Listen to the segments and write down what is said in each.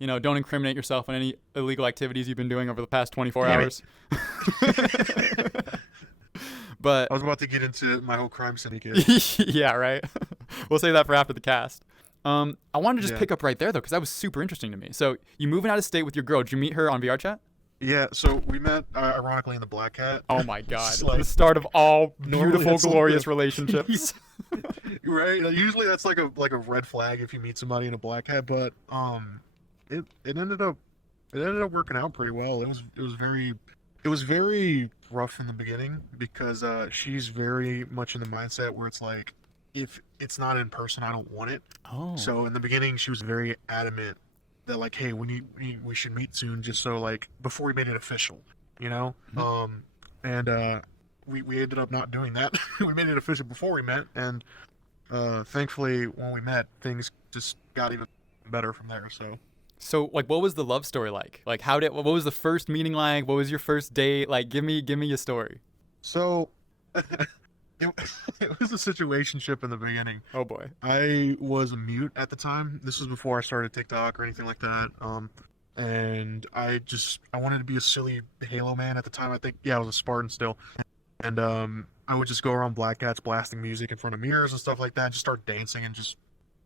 don't incriminate yourself on any illegal activities you've been doing over the past 24 Damn hours. But I was about to get into my whole crime syndicate. yeah, right. We'll save that for after the cast. I wanted to just Yeah. pick up right there though, because that was super interesting to me. So you moving out of state with your girl? Did you meet her on VRChat? Yeah, so we met ironically in the Black Cat. Oh my God! It's like, The start of all normally beautiful, it's like glorious the- relationships. right? Usually that's like a red flag if you meet somebody in a Black Hat, but it ended up working out pretty well. It was very rough in the beginning because she's very much in the mindset where it's like, if it's not in person, I don't want it. Oh. So in the beginning, she was very adamant that like, hey, we should meet soon, just so like before we made it official, you know. And we ended up not doing that. We made it official before we met, and thankfully when we met, things just got even better from there. So like, what was the love story like? Like, what was the first meeting like? What was your first date? Like, give me a story. So it was a situationship in the beginning. Oh boy. I was a mute at the time. This was before I started TikTok or anything like that. And I wanted to be a silly Halo man at the time. I think, yeah, I was a Spartan still. And I would just go around Black Cats blasting music in front of mirrors and stuff like that, just start dancing, and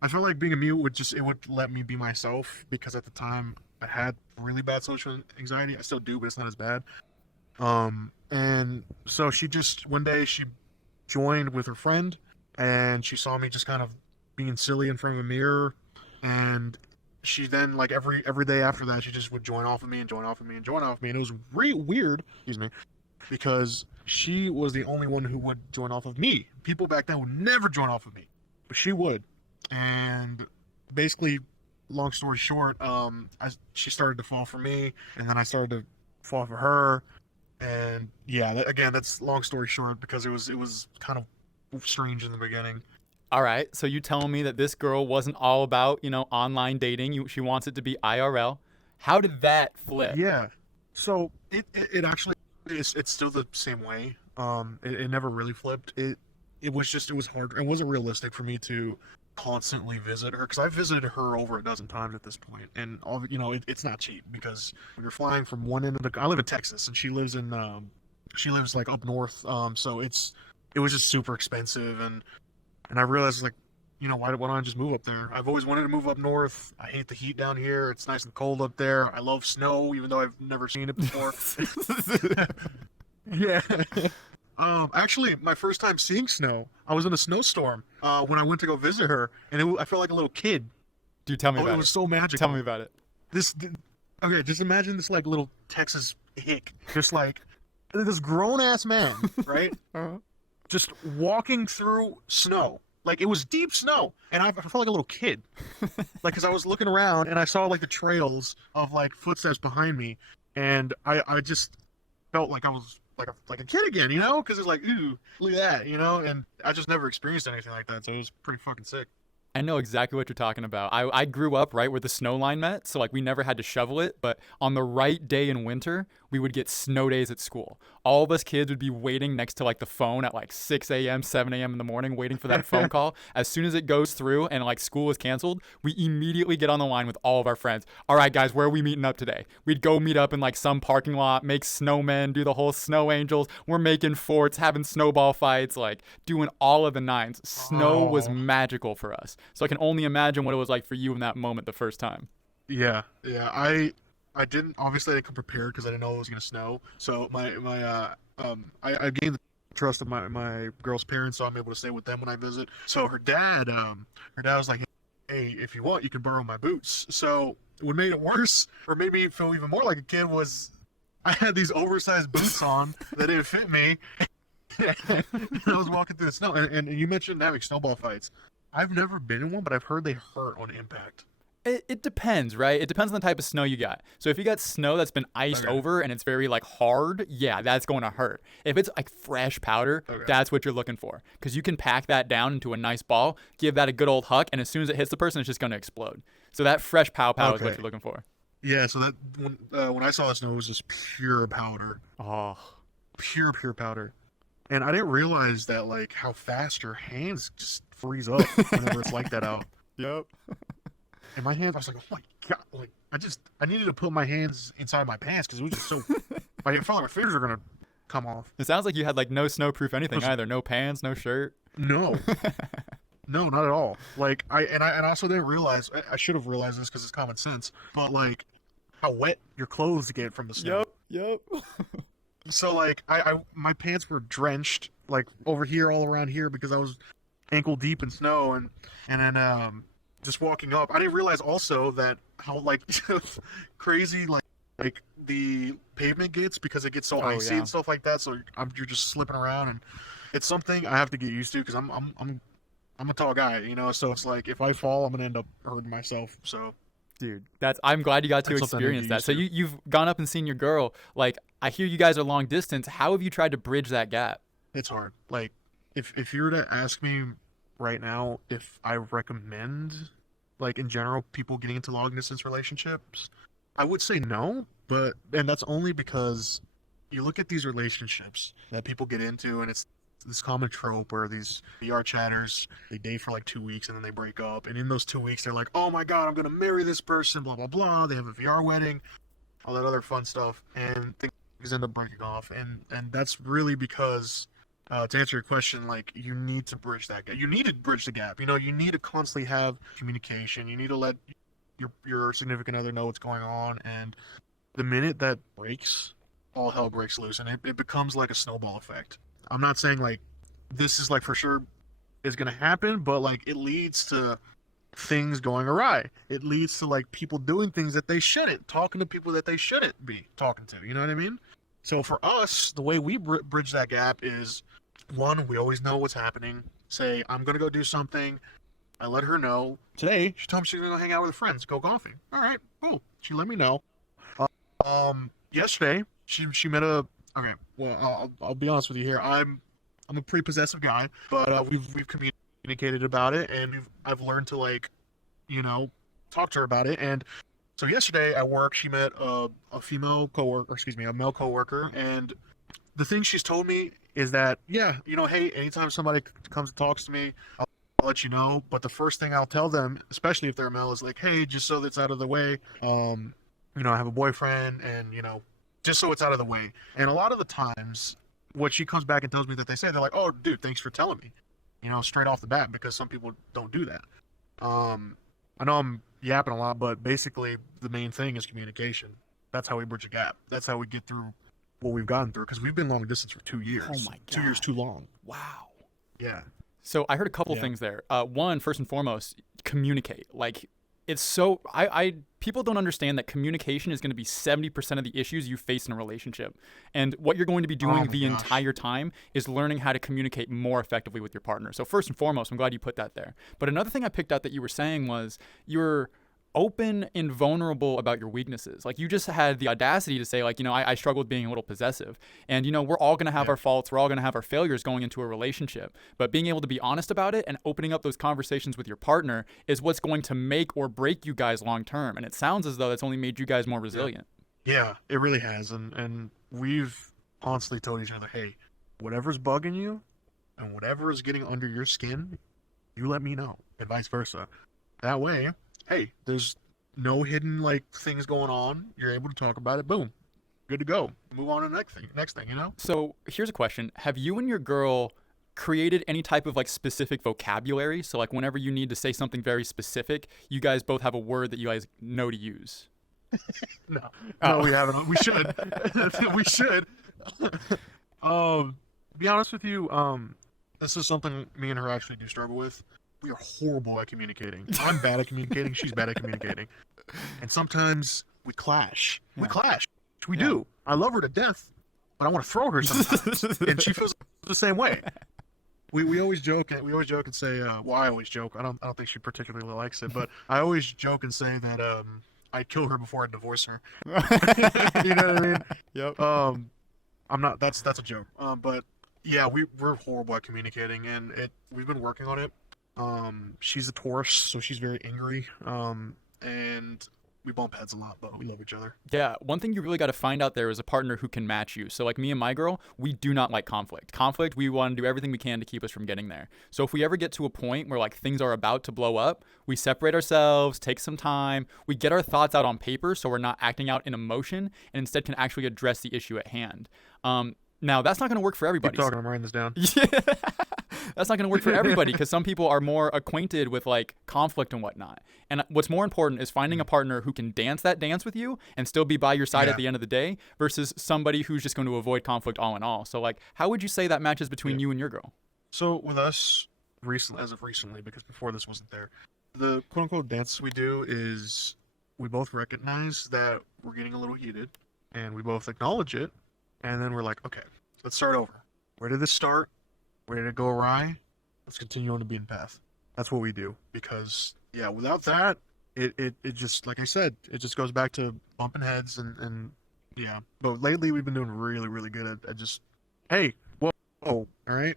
I felt like being a mute would let me be myself, because at the time I had really bad social anxiety. I still do, but it's not as bad. And so one day she joined with her friend, and she saw me just kind of being silly in front of a mirror, and she then, like, every day after that, she just would join off of me and join off of me and join off of me, and it was really weird, excuse me, because she was the only one who would join off of me. People back then would never join off of me, but she would. And basically, long story short, she started to fall for me, and then I started to fall for her. And yeah, again, that's long story short, because it was kind of strange in the beginning. All right. So you telling me that this girl wasn't all about online dating? She wants it to be IRL. How did that flip? Yeah. So it actually it's still the same way. It never really flipped. It was hard. It wasn't realistic for me to constantly visit her, because I visited her over a dozen times at this point, and it's not cheap, because when you're flying from one end of I live in Texas, and she lives like up north, so it was just super expensive, and I realized, like, why don't I just move up there? I've always wanted to move up north. I hate the heat down here. It's nice and cold up there. I love snow, even though I've never seen it before. Yeah. Actually, my first time seeing snow, I was in a snowstorm when I went to go visit her, and I felt like a little kid. Dude, tell me about it. It was so magical. Tell me about it. Okay, just imagine this, like, little Texas hick, just like this grown ass man, right? Just walking through snow. Like, it was deep snow, and I felt like a little kid. Like, because I was looking around, and I saw, like, the trails of, like, footsteps behind me, and I just felt like I was like a kid again, because it's like, ooh, look at that, and I just never experienced anything like that, so it was pretty fucking sick. I know exactly what you're talking about. I grew up right where the snow line met, so like we never had to shovel it, but on the right day in winter, we would get snow days at school. All of us kids would be waiting next to like the phone at like 6 a.m., 7 a.m. in the morning, waiting for that phone call. As soon as it goes through and like school is canceled, we immediately get on the line with all of our friends. All right, guys, where are we meeting up today? We'd go meet up in like some parking lot, make snowmen, do the whole snow angels. We're making forts, having snowball fights, like doing all of the nines. Snow was magical for us. So I can only imagine what it was like for you in that moment the first time. Yeah. I didn't come prepared, because I didn't know it was gonna snow. So I gained the trust of my girl's parents, so I'm able to stay with them when I visit. So her dad was like, hey, if you want, you can borrow my boots. So what made it worse, or made me feel even more like a kid, was I had these oversized boots on that didn't fit me. And I was walking through the snow, and you mentioned having snowball fights. I've never been in one, but I've heard they hurt on impact. It depends, right? It depends on the type of snow you got. So if you got snow that's been iced over and it's very like hard, yeah, that's going to hurt. If it's like fresh powder, that's what you're looking for, because you can pack that down into a nice ball, give that a good old huck, and as soon as it hits the person, it's just going to explode. So that fresh pow is what you're looking for. Yeah, so that when I saw the snow, it was just pure powder. Oh, pure powder. And I didn't realize that, like, how fast your hands just freeze up whenever it's like that out. Yep. And my hands, I was like, oh my god, like, I needed to put my hands inside my pants because it was just so. I felt like my fingers were gonna come off. It sounds like you had like no snowproof anything Was, either. No pants, no shirt. no, no, not at all. Like I also didn't realize. I should have realized this because it's common sense. But like how wet your clothes get from the snow. Yep. So like I my pants were drenched like over here all around here because I was ankle deep in snow and then just walking up I didn't realize also that how like crazy like the pavement gets because it gets so icy yeah. and stuff like that, so you're just slipping around, and it's something I have to get used to because I'm a tall guy, you know, so it's like if I fall I'm gonna end up hurting myself. So Dude, I'm glad you got to that's something I experience get that. used So to. you've gone up and seen your girl. Like, I hear you guys are long distance. How have you tried to bridge that gap? It's hard. Like if you were to ask me right now if I recommend, like in general, people getting into long distance relationships, I would say no. And that's only because you look at these relationships that people get into, and it's this common trope where these VRChatters, they date for like 2 weeks and then they break up, and in those 2 weeks they're like, oh my god, I'm gonna marry this person, blah blah blah. They have a VR wedding, all that other fun stuff, and things end up breaking off, and that's really because to answer your question, like you need to bridge that gap. You need to bridge the gap. You know, you need to constantly have communication. You need to let your significant other know what's going on, and the minute that breaks, all hell breaks loose, and it becomes like a snowball effect. I'm not saying like this is like for sure is gonna happen, but like it leads to things going awry. It leads to like people doing things that they shouldn't, talking to people that they shouldn't be talking to. You know what I mean? So for us, the way we bridge that gap is one, we always know what's happening. Say, I'm gonna go do something. I let her know. Today, she told me she's gonna go hang out with her friends, go golfing. All right, cool. She let me know. Yesterday, she met a. Okay, well, I'll be honest with you here. I'm a pretty possessive guy, but we've communicated about it, and I've learned to like, you know, talk to her about it. And so yesterday at work, she met a female coworker, excuse me, a male coworker, and the thing she's told me is that, yeah, you know, hey, anytime somebody comes and talks to me, I'll let you know. But the first thing I'll tell them, especially if they're a male, is like, hey, just so that's out of the way, you know, I have a boyfriend, and you know, just so it's out of the way. And a lot of the times, what she comes back and tells me that they say, they're like, oh, dude, thanks for telling me, you know, straight off the bat, because some people don't do that. I know I'm yapping a lot, but basically the main thing is communication. That's how we bridge a gap. That's how we get through what we've gotten through, because we've been long distance for 2 years. Oh my god. 2 years too long. Wow. Yeah. So I heard a couple things there. One, first and foremost, communicate. Like, it's so I people don't understand that communication is going to be 70% of the issues you face in a relationship. And what you're going to be doing the entire time is learning how to communicate more effectively with your partner. So first and foremost, I'm glad you put that there. But another thing I picked out that you were saying was you're open and vulnerable about your weaknesses. Like, you just had the audacity to say, like, you know, I struggle with being a little possessive. And, you know, we're all going to have our faults. We're all going to have our failures going into a relationship. But being able to be honest about it and opening up those conversations with your partner is what's going to make or break you guys long term. And it sounds as though that's only made you guys more resilient. Yeah, it really has. And we've constantly told each other, hey, whatever's bugging you and whatever is getting under your skin, you let me know, and vice versa. That way, hey, there's no hidden like things going on. You're able to talk about it. Boom, good to go. Move on to the next thing. You know. So here's a question: have you and your girl created any type of like specific vocabulary? So like whenever you need to say something very specific, you guys both have a word that you guys know to use. No, we haven't. We should. We should. To be honest with you, this is something me and her actually do struggle with. We are horrible at communicating. I'm bad at communicating. She's bad at communicating. And sometimes we clash. We clash. We do. I love her to death, but I want to throw her sometimes. And she feels the same way. We always joke and say, well, I always joke. I don't think she particularly likes it, but I always joke and say that I'd kill her before I'd divorce her. You know what I mean? Yep. I'm not. That's a joke. But yeah, we're horrible at communicating, and we've been working on it. She's a Taurus, so she's very angry. And we bump heads a lot, but we love each other. Yeah, one thing you really got to find out there is a partner who can match you. So, like me and my girl, we do not like conflict. Conflict, we want to do everything we can to keep us from getting there. So, if we ever get to a point where like things are about to blow up, we separate ourselves, take some time, we get our thoughts out on paper so we're not acting out in emotion and instead can actually address the issue at hand. Now, that's not going to work for Keep everybody. talking. I'm writing this down. Yeah. That's not going to work for everybody because some people are more acquainted with like conflict and whatnot. And what's more important is finding a partner who can dance that dance with you and still be by your side at the end of the day versus somebody who's just going to avoid conflict all in all. So like, how would you say that matches between you and your girl? So with us, as of recently, because before this wasn't there, the quote unquote dance we do is we both recognize that we're getting a little heated, and we both acknowledge it, and then we're like, okay, let's start over. Where did this start? Where did it go awry? Let's continue on the beaten path. That's what we do. Because, yeah, without that, it just, like I said, it just goes back to bumping heads and yeah. But lately, we've been doing really, really good at just, hey, whoa, all right?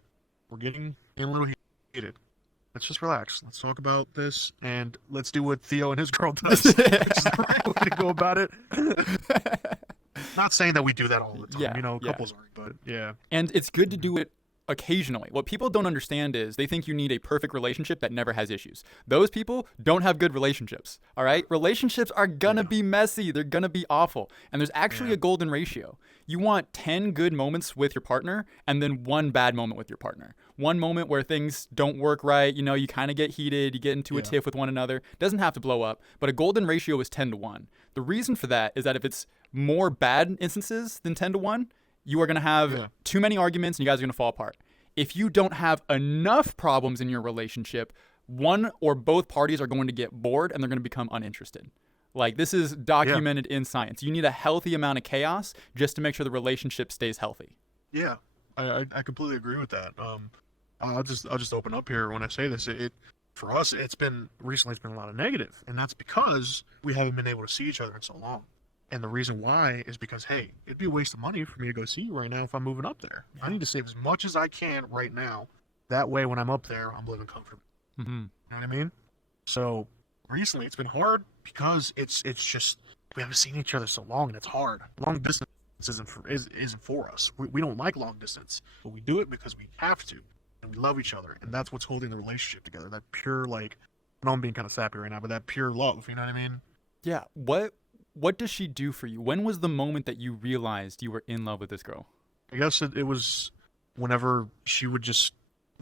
We're getting a little heated. Let's just relax. Let's talk about this, and let's do what Theo and his girl does, which is the right way to go about it. Not saying that we do that all the time. Yeah, couples aren't, but yeah. And it's good to do it occasionally. What people don't understand is they think you need a perfect relationship that never has issues. Those people don't have good relationships, all right? Relationships are gonna be messy. They're gonna be awful. And there's actually a golden ratio. You want 10 good moments with your partner and then one bad moment with your partner. One moment where things don't work right, you kind of get heated, you get into a tiff with one another. Doesn't have to blow up, but a golden ratio is 10 to 1. The reason for that is that if it's more bad instances than 10 to 1, you are going to have too many arguments and you guys are going to fall apart. If you don't have enough problems in your relationship, one or both parties are going to get bored and they're going to become uninterested. Like, this is documented in science. You need a healthy amount of chaos just to make sure the relationship stays healthy. Yeah, I completely agree with that. I'll just open up here when I say this. For us, it's been a lot of negative, and that's because we haven't been able to see each other in so long. And the reason why is because, hey, it'd be a waste of money for me to go see you right now if I'm moving up there. I need to save as much as I can right now. That way, when I'm up there, I'm living comfortably. Mm-hmm. You know what I mean? So recently, it's been hard because it's just we haven't seen each other so long, and it's hard. Long distance isn't for us. We don't like long distance, but we do it because we have to, and we love each other, and that's what's holding the relationship together. That pure, like, I know I'm being kind of sappy right now, but that pure love. You know what I mean? Yeah. What does she do for you? When was the moment that you realized you were in love with this girl? I guess it was whenever she would just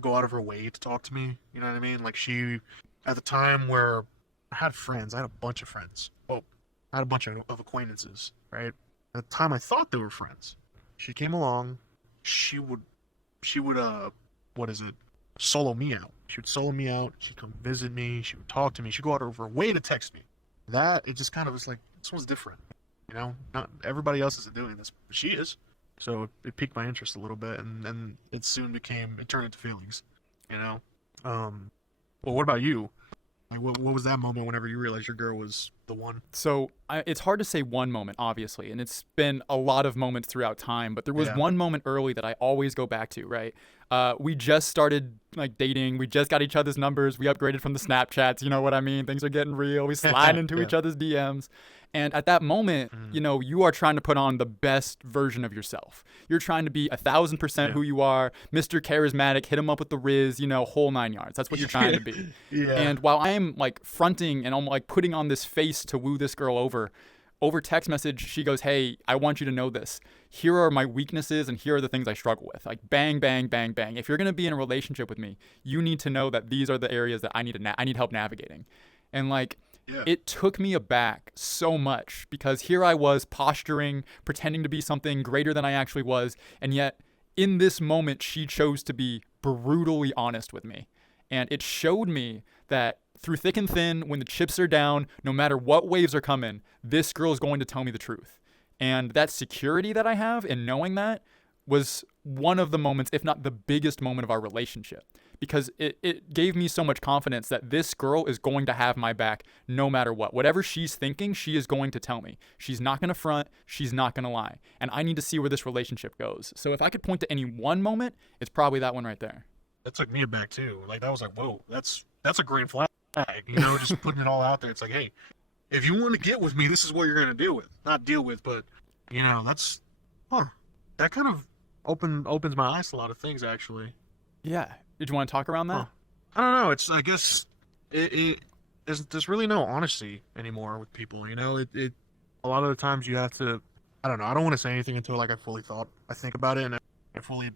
go out of her way to talk to me. You know what I mean? Like, she, at the time where I had friends, I had a bunch of friends. Well, I had a bunch of acquaintances, right? At the time I thought they were friends. She came along, she would solo me out. She would solo me out, she'd come visit me, she would talk to me, she'd go out of her way to text me. That, it just kind of was like, this one's different. Not everybody else isn't doing this, but she is. So it piqued my interest a little bit, and then it turned into feelings, Well, what about you? Like, what was that moment whenever you realized your girl was the one? So it's hard to say one moment, obviously, and it's been a lot of moments throughout time, but there was one moment early that I always go back to, right? We just started like dating. We just got each other's numbers. We upgraded from the Snapchats. You know what I mean? Things are getting real. We slide into each other's DMs. And at that moment, you are trying to put on the best version of yourself. You're trying to be 1,000% who you are, Mr. Charismatic, hit him up with the Riz, whole 9 yards. That's what you're trying to be. And while I'm like fronting and I'm like putting on this face to woo this girl over text message, she goes, hey, I want you to know this. Here are my weaknesses and here are the things I struggle with. Like, bang, bang, bang, bang. If you're going to be in a relationship with me, you need to know that these are the areas that I need help navigating. And like, it took me aback so much because here I was posturing, pretending to be something greater than I actually was. And yet in this moment, she chose to be brutally honest with me. And it showed me that through thick and thin, when the chips are down, no matter what waves are coming, this girl is going to tell me the truth. And that security that I have in knowing that was one of the moments, if not the biggest moment of our relationship, because it gave me so much confidence that this girl is going to have my back no matter what. Whatever she's thinking, she is going to tell me. She's not going to front. She's not going to lie. And I need to see where this relationship goes. So if I could point to any one moment, it's probably that one right there. That took me aback too. Like, that was like, whoa, that's a green flag. Just putting it all out there. It's like, hey, if you want to get with me, this is what you're gonna deal with. Not deal with, but that's huh. That kind of opens my eyes to a lot of things actually. Yeah. Did you want to talk around Huh. that? I don't know. It's I guess it there's really no honesty anymore with people. It a lot of the times you have to. I don't know. I don't want to say anything until like I think about it, and I fully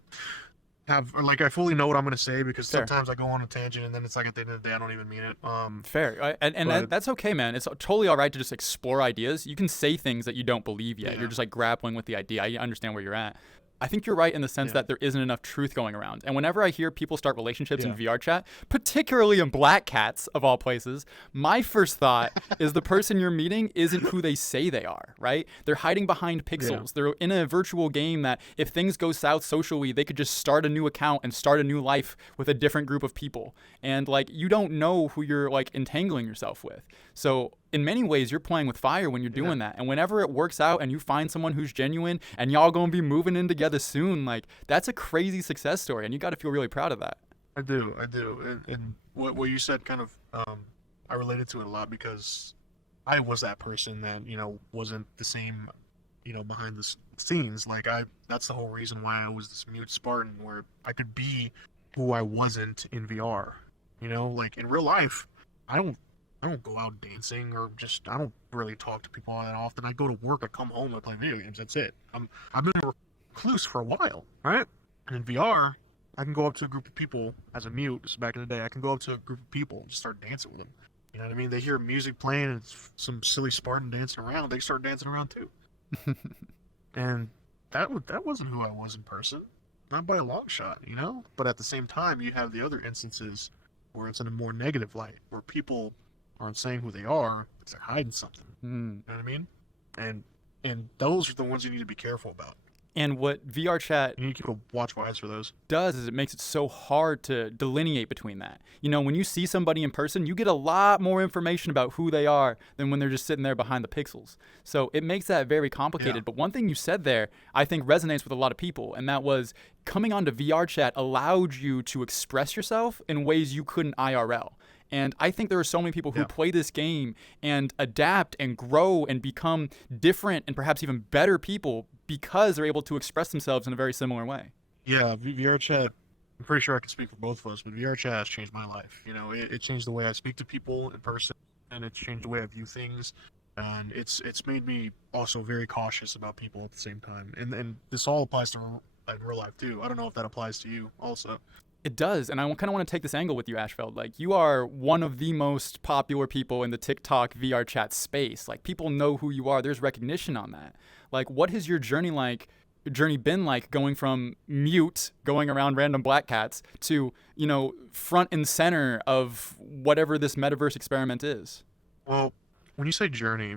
or like I fully know what I'm gonna say because Fair. sometimes I go on a tangent and then it's like at the end of the day I don't even mean it. Fair. And But that's okay, man. It's totally all right to just explore ideas. You can say things that you don't believe yet. You're yeah, just like grappling with the idea. I understand where you're at. I think you're right in the sense yeah, that there isn't enough truth going around. And whenever I hear people start relationships in yeah, VRChat, particularly in black cats of all places, my first thought is the person you're meeting isn't who they say they are, right? They're hiding behind yeah, pixels. They're in a virtual game that if things go south socially, they could just start a new account and start a new life with a different group of people. And like you don't know who you're like entangling yourself with. So in many ways you're playing with fire when you're yeah. doing that, and whenever it works out and you find someone who's genuine and y'all gonna be moving in together soon, like that's a crazy success story and you got to feel really proud of that. I do, and what you said kind of I related to it a lot because I was that person that wasn't the same behind the scenes. Like that's the whole reason why I was this mute Spartan, where I could be who I wasn't in VR. Like in real life, I don't I don't go out dancing or just I don't really talk to people all that often. I go to work, I come home, I play video games. That's it. I've been a recluse for a while, right? And in VR, I can go up to a group of people as a mute. This is back in the day. I can go up to a group of people and just start dancing with them. You know what I mean? They hear music playing and it's some silly Spartan dancing around. They start dancing around too. And that wasn't who I was in person, not by a long shot, you know. But at the same time, you have the other instances where it's in a more negative light, where people aren't saying who they are because they're hiding something. Hmm. You know what I mean? And those are the ones you need to be careful about. And what VRChat You need to keep a watch eyes for those. does is it makes it so hard to delineate between that. You know, when you see somebody in person, you get a lot more information about who they are than when they're just sitting there behind the pixels. So it makes that very complicated. Yeah. But one thing you said there, I think resonates with a lot of people, and that was coming onto VRChat allowed you to express yourself in ways you couldn't IRL. And I think there are so many people who Yeah. play this game and adapt and grow and become different and perhaps even better people because they're able to express themselves in a very similar way. Yeah, VRChat. I'm pretty sure I can speak for both of us, but VRChat has changed my life. You know, it changed the way I speak to people in person, and it's changed the way I view things, and it's made me also very cautious about people at the same time. And this all applies to like real life too. I don't know if that applies to you also. It does, and I kind of want to take this angle with you, Ashfeld. Like, you are one of the most popular people in the TikTok VR chat space. Like, people know who you are. There's recognition on that. Like, what has your journey been like going from mute, going around random black cats, to, you know, front and center of whatever this metaverse experiment is? Well, when you say journey,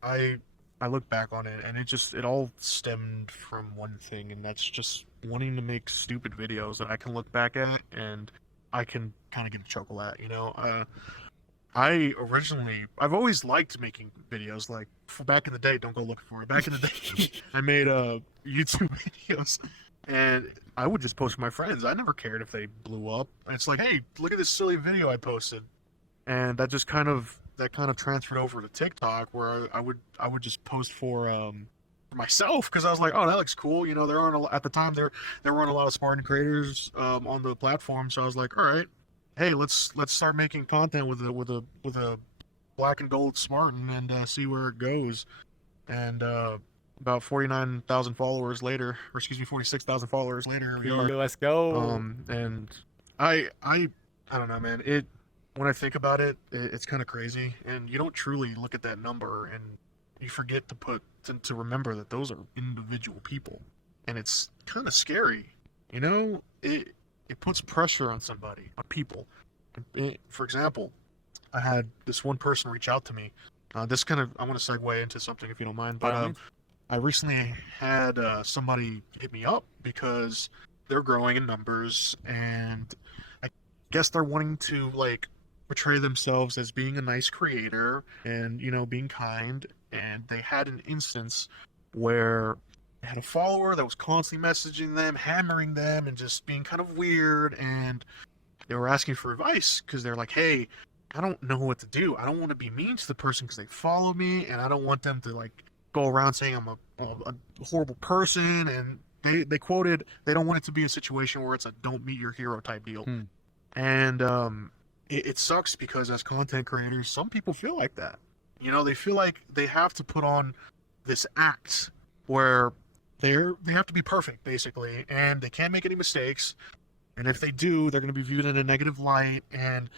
I I look back on it and it all stemmed from one thing, and that's just wanting to make stupid videos that I can look back at and I can kind of get a chuckle at, you know. I've always liked making videos. Like back in the day, don't go looking for it. Back in the day, I made YouTube videos, and I would just post with my friends. I never cared if they blew up. It's like, hey, look at this silly video I posted, and that kind of transferred over to TikTok, where I would just post for myself because I was like, oh, that looks cool. You know, there aren't at the time there weren't a lot of Spartan creators on the platform, so I was like, all right, hey, let's start making content with a black and gold Spartan and see where it goes. And about 49,000 followers later, or excuse me, 46,000 followers later, we are. Let's go. And I don't know, man. When I think about it, it's kind of crazy, and you don't truly look at that number, and you forget to remember that those are individual people, and it's kind of scary, you know. It puts pressure on somebody, on people. For example, I had this one person reach out to me. I want to segue into something if you don't mind, By all but means. I recently had somebody hit me up because they're growing in numbers, and I guess they're wanting to like portray themselves as being a nice creator and being kind. And they had an instance where they had a follower that was constantly messaging them, hammering them, and just being kind of weird. And they were asking for advice because they're like, hey, I don't know what to do. I don't want to be mean to the person because they follow me, and I don't want them to like go around saying I'm a horrible person. And they quoted they don't want it to be a situation where it's a don't meet your hero type deal. Hmm. And it sucks because as content creators, some people feel like that. You know, they feel like they have to put on this act where they have to be perfect basically, and they can't make any mistakes. And if they do, they're going to be viewed in a negative light, and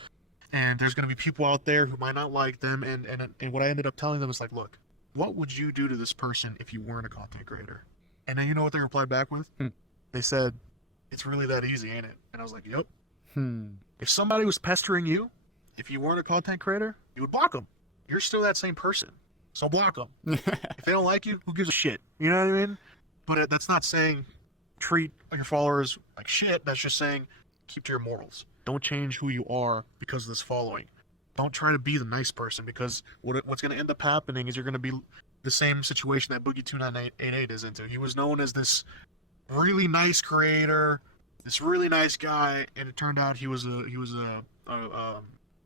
there's going to be people out there who might not like them. And what I ended up telling them is like, look, what would you do to this person if you weren't a content creator? And then you know what they replied back with? Hmm. They said, it's really that easy, ain't it? And I was like, yep. Hmm. If somebody was pestering you, if you weren't a content creator, you would block them. You're still that same person, so block them. If they don't like you, who gives a shit? You know what I mean? But that's not saying treat your followers like shit. That's just saying keep to your morals. Don't change who you are because of this following. Don't try to be the nice person, because what's going to end up happening is you're going to be the same situation that Boogie2988 is into. He was known as this really nice creator, this really nice guy, and it turned out he was a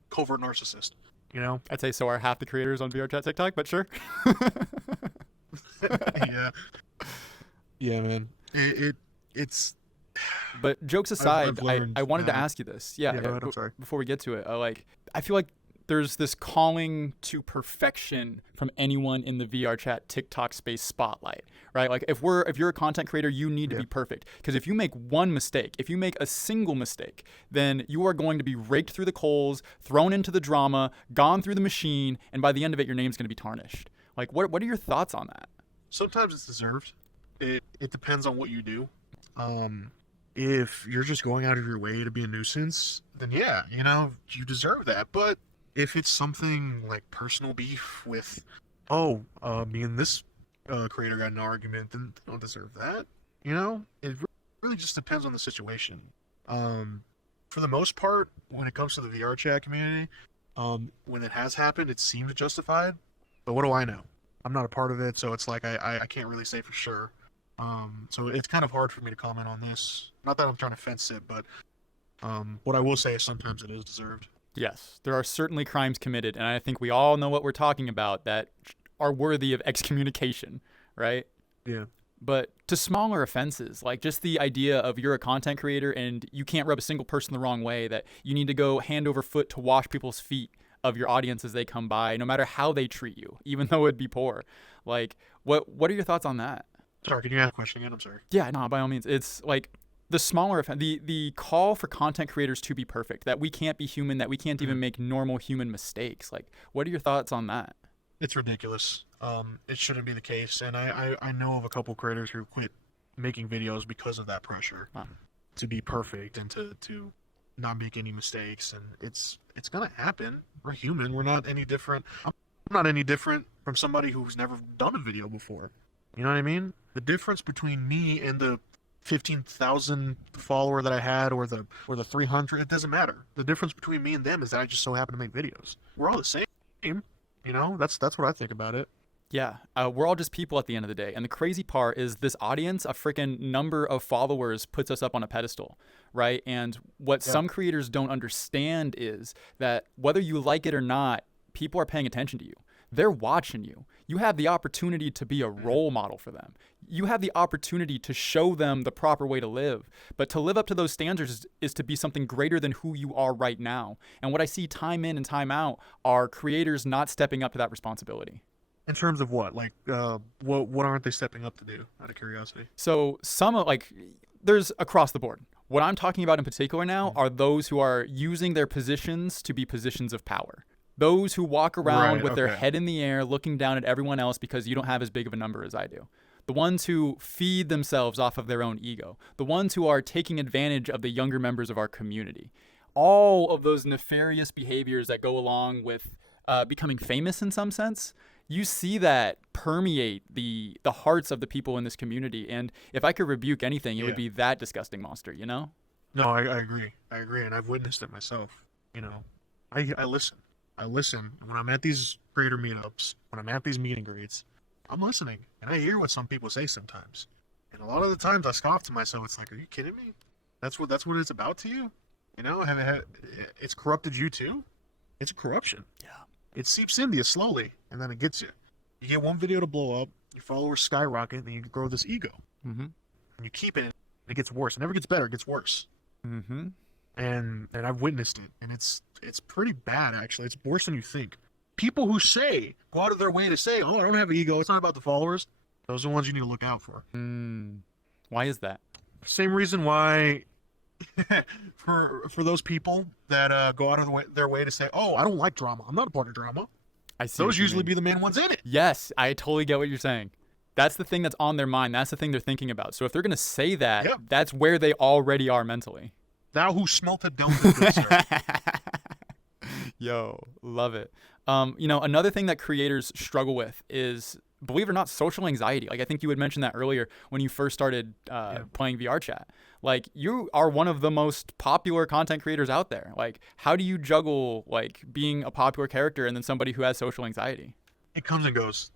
covert narcissist. You know? I'd say so are half the creators on VRChat TikTok, but sure. Yeah. Yeah, man. It's. But jokes aside, learned I wanted to that. ask you this. Yeah, Yeah, go ahead, I'm sorry. before we get to it, I feel like there's this calling to perfection from anyone in the VRChat TikTok space spotlight, right? Like if you're a content creator, you need to Yeah. be perfect, because if you make one mistake, if you make a single mistake, then you are going to be raked through the coals, thrown into the drama, gone through the machine, and by the end of it, your name's going to be tarnished. Like, what are your thoughts on that? Sometimes it's deserved. It depends on what you do. If you're just going out of your way to be a nuisance, then yeah, you know, you deserve that. But if it's something like personal beef with, me and this creator got in an argument, then they don't deserve that. You know, it really just depends on the situation. For the most part, when it comes to the VR chat community, when it has happened, it seems justified. But what do I know? I'm not a part of it, so it's like I can't really say for sure. So it's kind of hard for me to comment on this. Not that I'm trying to fence it, but what I will say is sometimes it is deserved. Yes, there are certainly crimes committed, and I think we all know what we're talking about that are worthy of excommunication, right? Yeah. But to smaller offenses, like just the idea of you're a content creator and you can't rub a single person the wrong way, that you need to go hand over foot to wash people's feet of your audience as they come by, no matter how they treat you, even though it'd be poor. Like, what are your thoughts on that? Sorry, can you ask a question again? I'm sorry. Yeah, no, by all means. It's like the smaller the call for content creators to be perfect, that we can't be human, that we can't even make normal human mistakes. Like, what are your thoughts on that? It's ridiculous. It shouldn't be the case, and I know of a couple creators who quit making videos because of that pressure to be perfect and to not make any mistakes, and it's gonna happen. We're human. We're not any different. I'm not any different from somebody who's never done a video before. You know what I mean? The difference between me and the 15,000 follower that I had, or the 300, it doesn't matter. The difference between me and them is that I just so happen to make videos. We're all the same. You know, that's what I think about it. Yeah, we're all just people at the end of the day. And the crazy part is this audience, a freaking number of followers puts us up on a pedestal, right? And what some creators don't understand is that whether you like it or not, people are paying attention to you. They're watching you. You have the opportunity to be a role model for them. You have the opportunity to show them the proper way to live. But to live up to those standards is to be something greater than who you are right now. And what I see time in and time out are creators not stepping up to that responsibility. In terms of what? Like, what aren't they stepping up to do, out of curiosity? So there's across the board. What I'm talking about in particular now are those who are using their positions to be positions of power. Those who walk around with their head in the air looking down at everyone else because you don't have as big of a number as I do. The ones who feed themselves off of their own ego. The ones who are taking advantage of the younger members of our community. All of those nefarious behaviors that go along with becoming famous in some sense, you see that permeate the hearts of the people in this community. And if I could rebuke anything, it would be that disgusting monster, you know? No, I agree. I agree, and I've witnessed it myself. You know, I listen. I listen when I'm at these creator meetups, when I'm at these meet and greets. I'm listening, and I hear what some people say sometimes. And a lot of the times I scoff to myself. It's like, are you kidding me? That's what it's about to you? You know, it's corrupted you too. It's a corruption. Yeah. It seeps into you slowly, and then it gets you. You get one video to blow up, your followers skyrocket, and then you grow this ego. Mm-hmm. And you keep it, and it gets worse. It never gets better, it gets worse. Mm-hmm. And I've witnessed it, and it's pretty bad, actually. It's worse than you think. People who go out of their way to say, oh, I don't have an ego, it's not about the followers, those are the ones you need to look out for. Why is that? Same reason why for those people that go out of their way to say, oh, I don't like drama, I'm not a part of drama. I see. Those usually be the main ones in it. Yes, I totally get what you're saying. That's the thing that's on their mind. That's the thing they're thinking about. So if they're going to say that, that's where they already are mentally. Thou who smelteth down the good, sir. Yo, love it. Another thing that creators struggle with is, believe it or not, social anxiety. Like I think you had mentioned that earlier when you first started playing VRChat. Like you are one of the most popular content creators out there. Like how do you juggle like being a popular character and then somebody who has social anxiety? It comes and goes.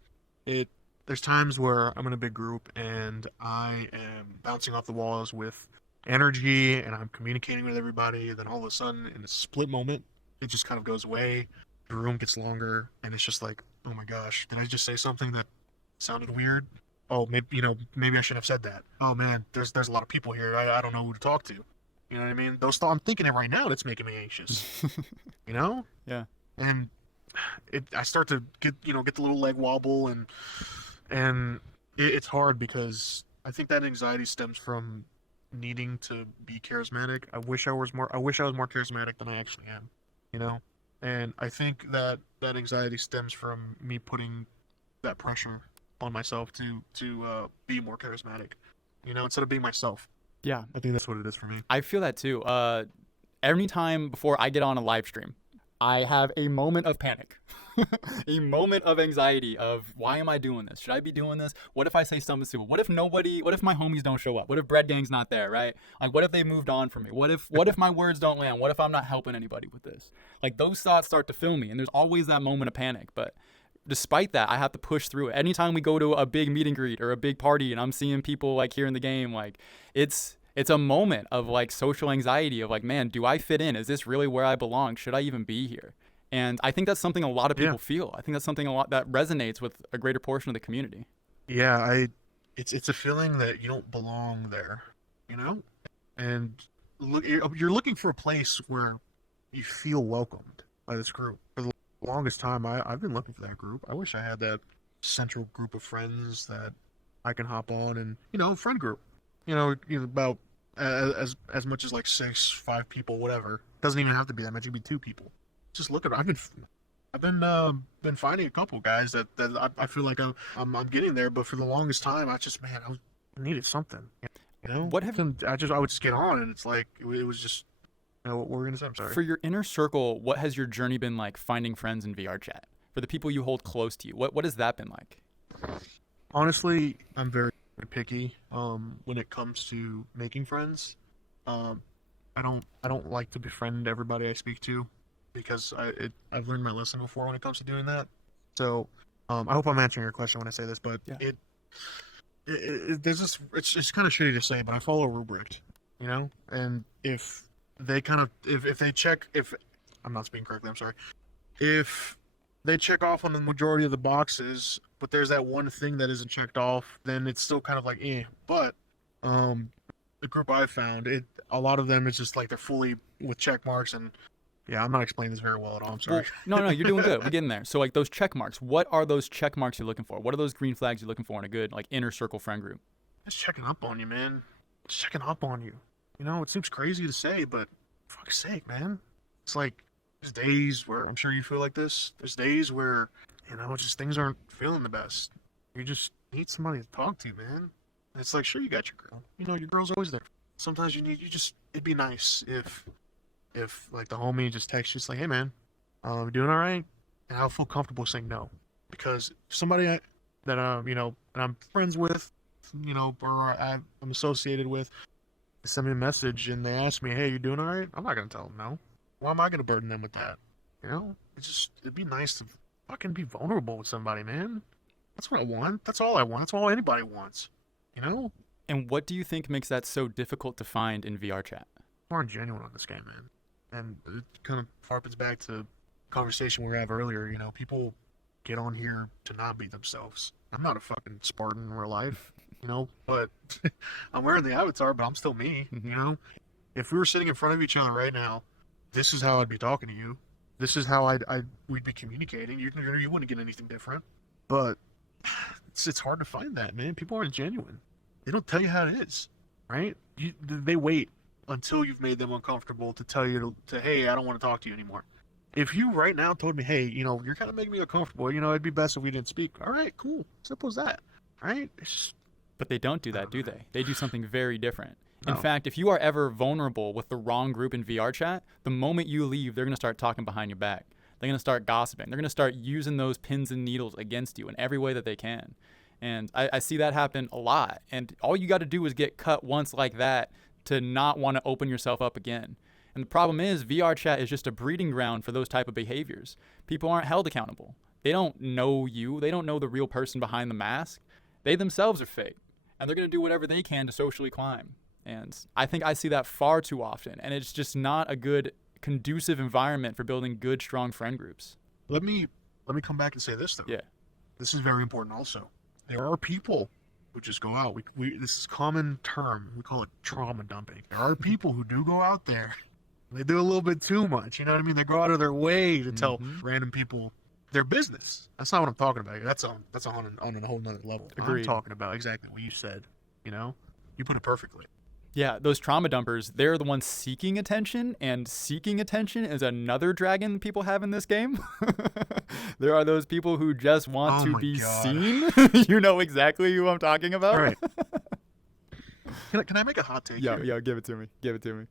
There's times where I'm in a big group and I am bouncing off the walls with energy and I'm communicating with everybody. Then all of a sudden, in a split moment, it just kind of goes away. The room gets longer, and it's just like, oh my gosh, did I just say something that sounded weird? Oh, maybe maybe I shouldn't have said that. Oh man, there's a lot of people here. I don't know who to talk to. You know what I mean? Those thoughts, I'm thinking it right now. That's making me anxious. You know? Yeah. And I start to get the little leg wobble, and it's hard because I think that anxiety stems from needing to be charismatic. I wish I was more charismatic than I actually am, you know? And I think that anxiety stems from me putting that pressure on myself to be more charismatic, instead of being myself. Yeah. I think that's what it is for me. I feel that too. Every time before I get on a live stream, I have a moment of panic, a moment of anxiety of why am I doing this? Should I be doing this? What if I say something stupid? What if my homies don't show up? What if Bread Gang's not there, right? Like, what if they moved on from me? What if my words don't land? What if I'm not helping anybody with this? Like, those thoughts start to fill me, and there's always that moment of panic. But despite that, I have to push through it. Anytime we go to a big meet and greet or a big party and I'm seeing people like here in the game, like it's a moment of like social anxiety of like, man, do I fit in? Is this really where I belong? Should I even be here? And I think that's something a lot of people feel. I think that's something that resonates with a greater portion of the community. Yeah, it's a feeling that you don't belong there, and you're looking for a place where you feel welcomed by this group. For the longest time, I've been looking for that group. I wish I had that central group of friends that I can hop on and friend group. About as much as like 5 people, whatever. Doesn't even have to be that much. It could be 2 people. Just look at it. I've been finding a couple guys that I feel like I'm getting there, but for the longest time I needed something. I would just get on, and it's like it was just what were we gonna say? I'm sorry. For your inner circle, what has your journey been like finding friends in VRChat? For the people you hold close to you, what has that been like? Honestly, I'm very picky when it comes to making friends. I don't like to befriend everybody I speak to, because I've learned my lesson before when it comes to doing that. So I hope I'm answering your question when I say this, but there's this. It's kind of shitty to say, but I follow a rubric, and if they check, if I'm not speaking correctly, I'm sorry. If they check off on the majority of the boxes, but there's that one thing that isn't checked off, then it's still kind of like But the group I found, a lot of them is just like they're fully with check marks, and I'm not explaining this very well at all. I'm sorry. Well, no, you're doing good. We're getting there. So like those check marks, what are those check marks you're looking for? What are those green flags you're looking for in a good like inner circle friend group? Just checking up on you, man. Just checking up on you. It seems crazy to say, but for fuck's sake, man. It's like there's days where I'm sure you feel like this. There's days where just things aren't feeling the best. You just need somebody to talk to, man. And it's like, sure, you got your girl. Your girl's always there. Sometimes it'd be nice if like the homie just texts you, it's like, hey man, you doing all right? And I'll feel comfortable saying no, because if somebody that I'm friends with, or I'm associated with, send me a message and they ask me, hey, you doing all right? I'm not gonna tell them no. Why am I gonna burden them with that? It'd be nice to fucking be vulnerable with somebody, man. That's what I want. That's all I want. That's all anybody wants. And what do you think makes that so difficult to find in VRChat? More genuine on this game, man. And it kind of harpens back to conversation we were having earlier, people get on here to not be themselves. I'm not a fucking Spartan in real life, but I'm wearing the avatar, but I'm still me, If we were sitting in front of each other right now, this is how I'd be talking to you. This is how we'd be communicating. You wouldn't get anything different. But it's hard to find that, man. People aren't genuine. They don't tell you how it is, right? They wait until you've made them uncomfortable to tell you to hey, I don't want to talk to you anymore. If you right now told me, hey, you're kind of making me uncomfortable, it'd be best if we didn't speak. All right, cool. Simple as that, right? But they don't do that, do they? They do something very different. In No. fact, if you are ever vulnerable with the wrong group in VRChat, the moment you leave, they're going to start talking behind your back. They're going to start gossiping. They're going to start using those pins and needles against you in every way that they can. And I see that happen a lot. And all you got to do is get cut once like that to not want to open yourself up again. And the problem is VRChat is just a breeding ground for those type of behaviors. People aren't held accountable. They don't know you. They don't know the real person behind the mask. They themselves are fake. And they're going to do whatever they can to socially climb. And I think I see that far too often. And it's just not a good, conducive environment for building good, strong friend groups. Let me come back and say this, though. Yeah. This is very important also. There are people who just go out. This is a common term. We call it trauma dumping. There are people who do go out there. They do a little bit too much. You know what I mean? They go out of their way to tell random people their business. That's not what I'm talking about. That's on a whole nother level. Agreed. I'm talking about exactly what you said. You put it perfectly. Yeah, those trauma dumpers, they're the ones seeking attention, and seeking attention is another dragon people have in this game. There are those people who just want to be seen. You know exactly who I'm talking about. All right. Can I make a hot take? Yeah, here? give it to me. Give it to me.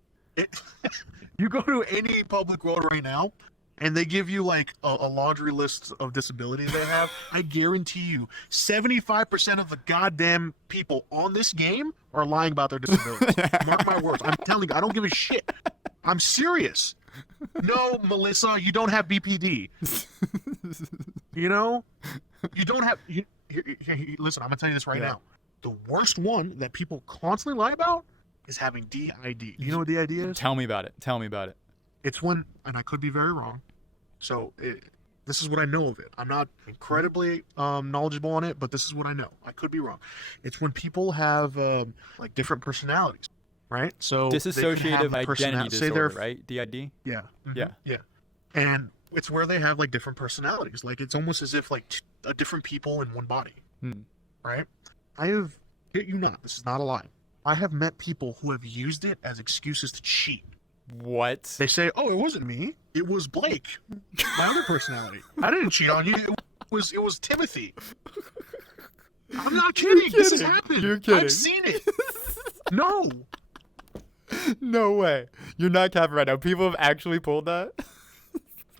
You go to any public road right now, and they give you like a laundry list of disabilities they have. I guarantee you, 75% of the goddamn people on this game are lying about their disabilities. Mark my words. I'm telling you, I don't give a shit. I'm serious. No, Melissa, you don't have BPD. You don't have. Listen, I'm gonna tell you this right now. The worst one that people constantly lie about is having DID. Do you know what DID is? Tell me about it. It's when, and I could be very wrong, so this is what I know of it. I'm not incredibly knowledgeable on it, but this is what I know. I could be wrong. It's when people have like different personalities, right? So Dissociative identity disorder, right? DID? Yeah. Yeah. Yeah. And it's where they have like different personalities. Like it's almost as if like different people in one body, right? I have, hit you not, this is not a lie. I have met people who have used it as excuses to cheat. What? They say, "Oh, it wasn't me. It was Blake, my other personality. I didn't cheat on you. It was Timothy." I'm not kidding. This has happened. You're kidding. I've seen it. No. No way. You're not capping right now. People have actually pulled that?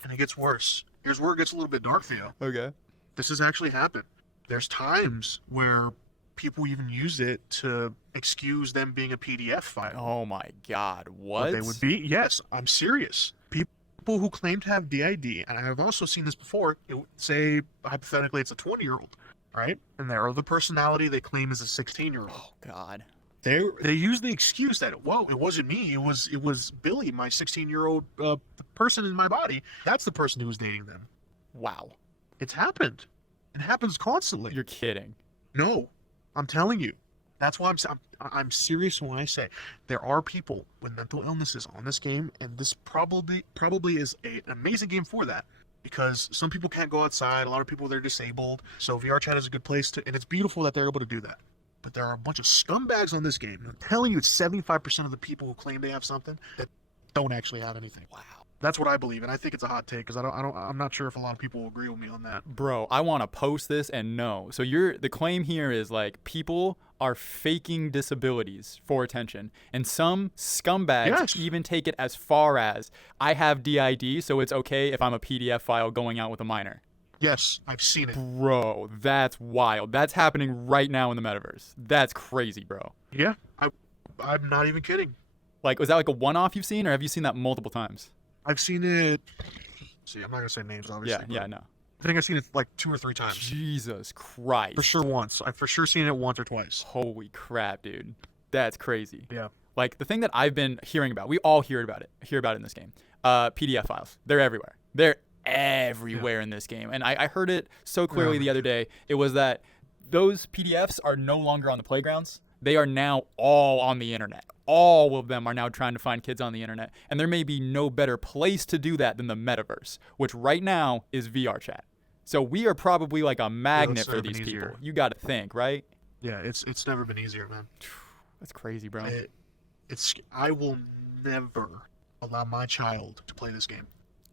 And it gets worse. Here's where it gets a little bit dark, Theo. Okay. This has actually happened. There's times where people even use it to excuse them being a PDF file. Oh my God. What? They would be. Yes, I'm serious. People who claim to have DID, and I have also seen this before, say, hypothetically, it's a 20-year-old, right? And their other personality they claim is a 16-year-old. Oh God. They use the excuse that, well, it wasn't me. It was Billy, my 16-year-old person in my body. That's the person who was dating them. Wow. It's happened. It happens constantly. You're kidding. No, I'm telling you. That's why I'm serious when I say there are people with mental illnesses on this game, and this probably is an amazing game for that. Because some people can't go outside. A lot of people, they're disabled. So VRChat is a good place to, and it's beautiful that they're able to do that. But there are a bunch of scumbags on this game. I'm telling you, it's 75% of the people who claim they have something that don't actually have anything. Wow. That's what I believe, and I think it's a hot take because I'm not sure if a lot of people will agree with me on that. Bro, I want to post this and know. So the claim here is like people are faking disabilities for attention, and some scumbags even take it as far as I have DID, so it's okay if I'm a PDF file going out with a minor. Yes, I've seen it. Bro, that's wild. That's happening right now in the metaverse. That's crazy, bro. Yeah, I'm not even kidding. Like, was that like a one-off you've seen, or have you seen that multiple times? I've seen it. See, I'm not gonna say names, obviously. Yeah, no. I think I've seen it like 2 or 3 times. Jesus Christ. For sure once. I've for sure seen it once or twice. Holy crap, dude. That's crazy. Yeah. Like, the thing that I've been hearing about, we all hear about it in this game. PDF files. They're everywhere. They're Yeah. everywhere in this game. And I heard it so clearly Oh, the other man. day. It was that those PDFs are no longer on the playgrounds. They are now all on the internet. All of them are now trying to find kids on the internet. And there may be no better place to do that than the metaverse, which right now is VRChat. So we are probably like a Yeah, magnet it's for never been these people. easier. You got to think, right? Yeah, it's never been easier, man. That's crazy, bro. I will never allow my child to play this game.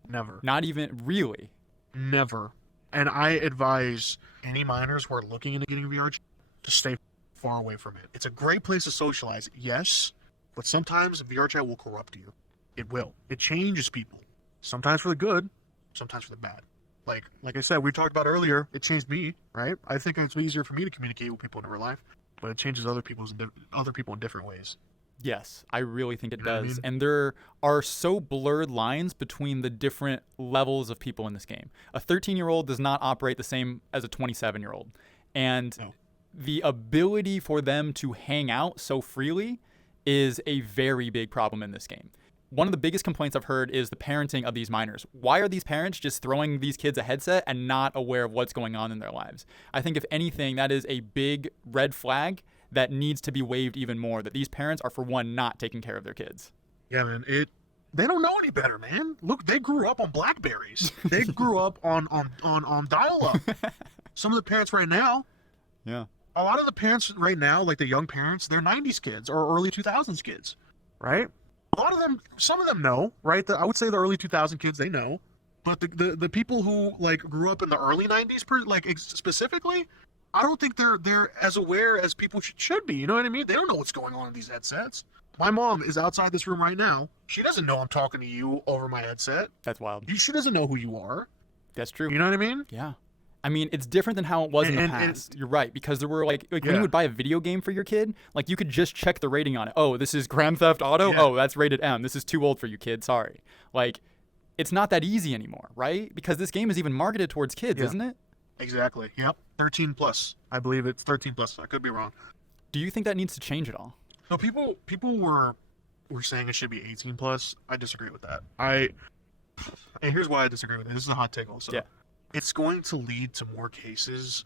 Never. Not even really. Never. And I advise any minors who are looking into getting VR to stay far away from it. It's a great place to socialize, yes, but sometimes VR chat will corrupt you. It will. It changes people. Sometimes for the good, sometimes for the bad. Like I said, we talked about earlier, it changed me, right? I think it's easier for me to communicate with people in real life, but it changes other people in different ways. Yes, I really think it You know what I does. mean? And there are so blurred lines between the different levels of people in this game. A 13-year-old does not operate the same as a 27-year-old. And No. the ability for them to hang out so freely is a very big problem in this game. One of the biggest complaints I've heard is the parenting of these minors. Why are these parents just throwing these kids a headset and not aware of what's going on in their lives? I think, if anything, that is a big red flag that needs to be waved even more, that these parents are, for one, not taking care of their kids. Yeah, man. They don't know any better, man. Look, they grew up on Blackberries. They grew up on dial-up. Some of the parents right now, Yeah. a lot of the parents right now, like the young parents, they're 90s kids or early 2000s kids, right? A lot of them, some of them know, right? I would say the early 2000 kids, they know. But the people who like grew up in the early 90s, specifically, I don't think they're as aware as people should be. You know what I mean? They don't know what's going on in these headsets. My mom is outside this room right now. She doesn't know I'm talking to you over my headset. That's wild. She doesn't know who you are. That's true. You know what I mean? Yeah. I mean, it's different than how it was in the And- past. You're right, because there were like when Yeah. you would buy a video game for your kid, like you could just check the rating on it. Oh, this is Grand Theft Auto. Yeah. Oh, that's rated M. This is too old for you, kid. Sorry. Like, it's not that easy anymore, right? Because this game is even marketed towards kids, Yeah. isn't it? Exactly. Yep. 13 plus. I believe it's 13 plus. I could be wrong. Do you think that needs to change at all? So people were saying it should be 18 plus. I disagree with that. And here's why I disagree with it. This is a hot take also. Yeah. It's going to lead to more cases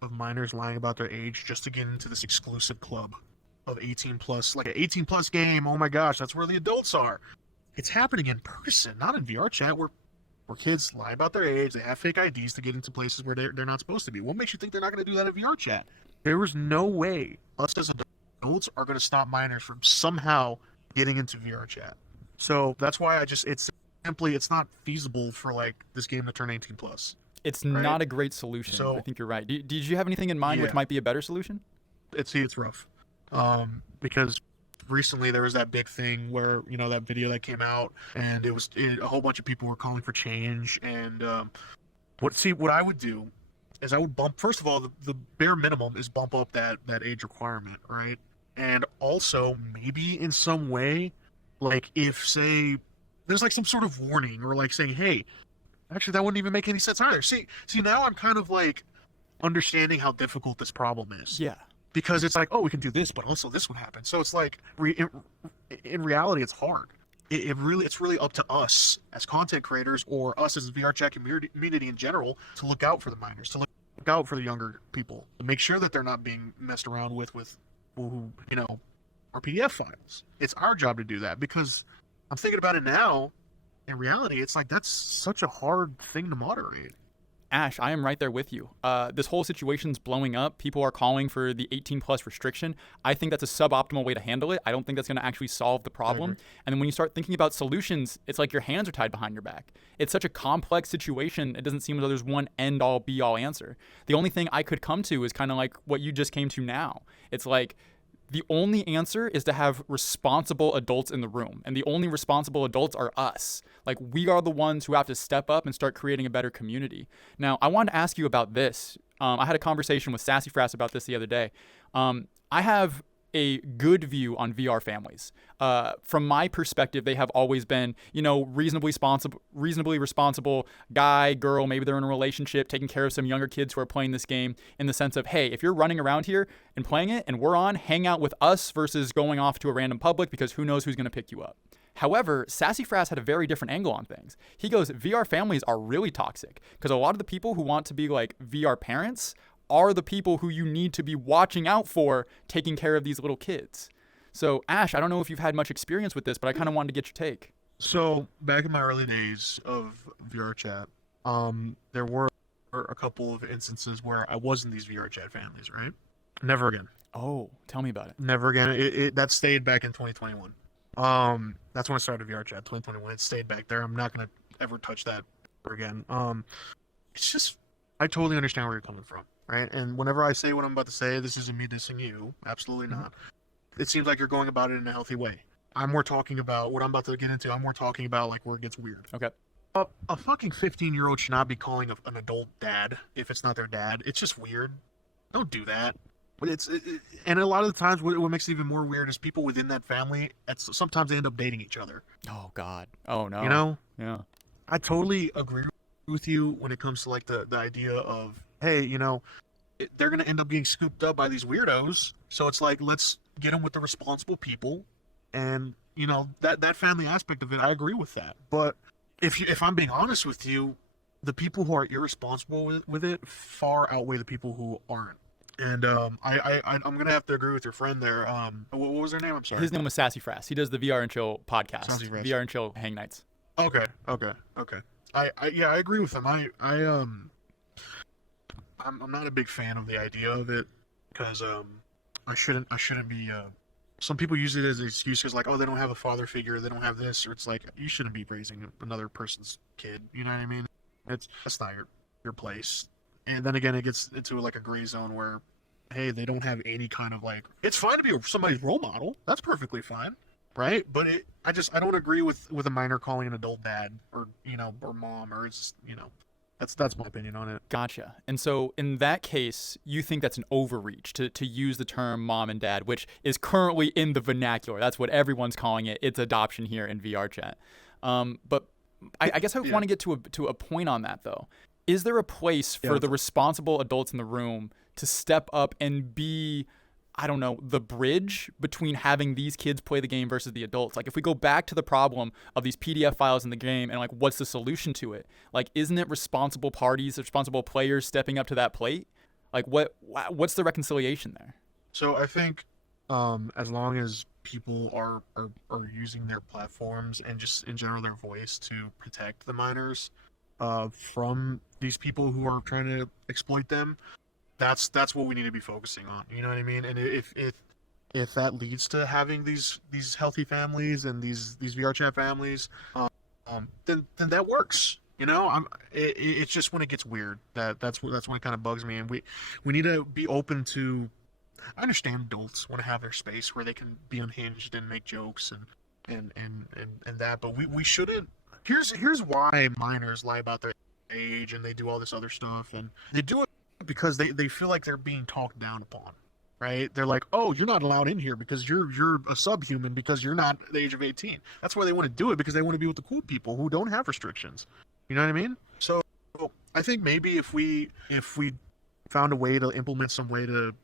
of minors lying about their age just to get into this exclusive club of 18 plus, like an 18 plus game. Oh my gosh, that's where the adults are. It's happening in person, not in VR chat, where kids lie about their age. They have fake IDs to get into places where they're not supposed to be. What makes you think they're not going to do that in VR chat? There was no way us as adults are going to stop minors from somehow getting into VR chat. So that's why it's not feasible for like this game to turn 18 plus. It's Right. not a great solution. So- I think you're right. Did you have anything in mind which Yeah. might be a better solution? It's rough. Because recently there was that big thing where, that video that came out and a whole bunch of people were calling for change. And what I would do is I would bump, first of all, the bare minimum is bump up that age requirement, right? And also maybe in some way, like if say there's like some sort of warning or like saying, hey, actually that wouldn't even make any sense either. See now I'm kind of like understanding how difficult this problem is. Yeah. Because it's like, oh, we can do this, but also this would happen. So it's like, in reality, it's hard. It's really up to us as content creators or us as the VRChat community in general to look out for the minors, to look out for the younger people, to make sure that they're not being messed around with who, are PDF files. It's our job to do that because I'm thinking about it now. In reality, it's like that's such a hard thing to moderate. Ash, I am right there with you. This whole situation's blowing up. People are calling for the 18 plus restriction. I think that's a suboptimal way to handle it. I don't think that's going to actually solve the problem. And then when you start thinking about solutions, it's like your hands are tied behind your back. It's such a complex situation. It doesn't seem as though there's one end all be all answer. The only thing I could come to is kind of like what you just came to now. It's like the only answer is to have responsible adults in the room. And the only responsible adults are us. Like, we are the ones who have to step up and start creating a better community. Now, I wanted to ask you about this. I had a conversation with Sassy Frass about this the other day. I have a good view on VR families. From my perspective, they have always been, reasonably responsible guy, girl, maybe they're in a relationship, taking care of some younger kids who are playing this game in the sense of, hey, if you're running around here and playing it and we're on, hang out with us versus going off to a random public because who knows who's going to pick you up. However, Sassafras had a very different angle on things. He goes, VR families are really toxic because a lot of the people who want to be like VR parents are the people who you need to be watching out for taking care of these little kids. So, Ash, I don't know if you've had much experience with this, but I kind of wanted to get your take. So back in my early days of VRChat, there were a couple of instances where I was in these VRChat families, right? Never again. Oh, tell me about it. Never again. That stayed back in 2021. That's when I started VRChat, 2021. It stayed back there. I'm not gonna ever touch that ever again. It's just I totally understand where you're coming from, right? And whenever I say what I'm about to say, this isn't me dissing you. Absolutely not. It seems like you're going about it in a healthy way. I'm more talking about what I'm about to get into. I'm more talking about like where it gets weird. Okay. A fucking 15-year-old should not be calling an adult dad if it's not their dad. It's just weird. Don't do that. But and a lot of the times, what makes it even more weird is people within that family. Sometimes they end up dating each other. Oh God. Oh no. You know? Yeah. I totally agree with you when it comes to like the idea of, hey, you know, they're gonna end up getting scooped up by these weirdos. So it's like, let's get them with the responsible people, and you know that family aspect of it. I agree with that. But if I'm being honest with you, the people who are irresponsible with it far outweigh the people who aren't. And I'm gonna have to agree with your friend there. What was her name? I'm sorry. His name was Sassafras. He does the VR and Chill podcast. Sassafras. VR and Chill hang nights. Okay. I agree with him. I'm not a big fan of the idea of it because I shouldn't be. Some people use it as an excuse because like, oh, they don't have a father figure, they don't have this, or it's like you shouldn't be raising another person's kid. You know what I mean? That's not your place. And then again, it gets into like a gray zone where, hey, they don't have any kind of like. It's fine to be somebody's role model. That's perfectly fine, right? But I don't agree with a minor calling an adult dad or or mom or it's that's my opinion on it. Gotcha. And so in that case, you think that's an overreach to use the term mom and dad, which is currently in the vernacular. That's what everyone's calling it. It's adoption here in VRChat. But I guess I want to get to a point on that though. Is there a place for the responsible adults in the room to step up and be, I don't know, the bridge between having these kids play the game versus the adults? Like if we go back to the problem of these PDF files in the game and like what's the solution to it? Like isn't it responsible parties, responsible players stepping up to that plate? Like what's the reconciliation there? So I think as long as people are using their platforms and just in general their voice to protect the minors from these people who are trying to exploit them, that's what we need to be focusing on. You know what I mean? And if that leads to having these healthy families and these VRChat families, then that works. You know, it's just when it gets weird that's when it kind of bugs me, and we need to be open to. I understand adults want to have their space where they can be unhinged and make jokes and that, but we shouldn't. Here's why minors lie about their age and they do all this other stuff, and they do it because they feel like they're being talked down upon, right? They're like, oh, you're not allowed in here because you're a subhuman because you're not the age of 18. That's why they want to do it, because they want to be with the cool people who don't have restrictions. You know what I mean? So I think maybe if we found a way to implement some way to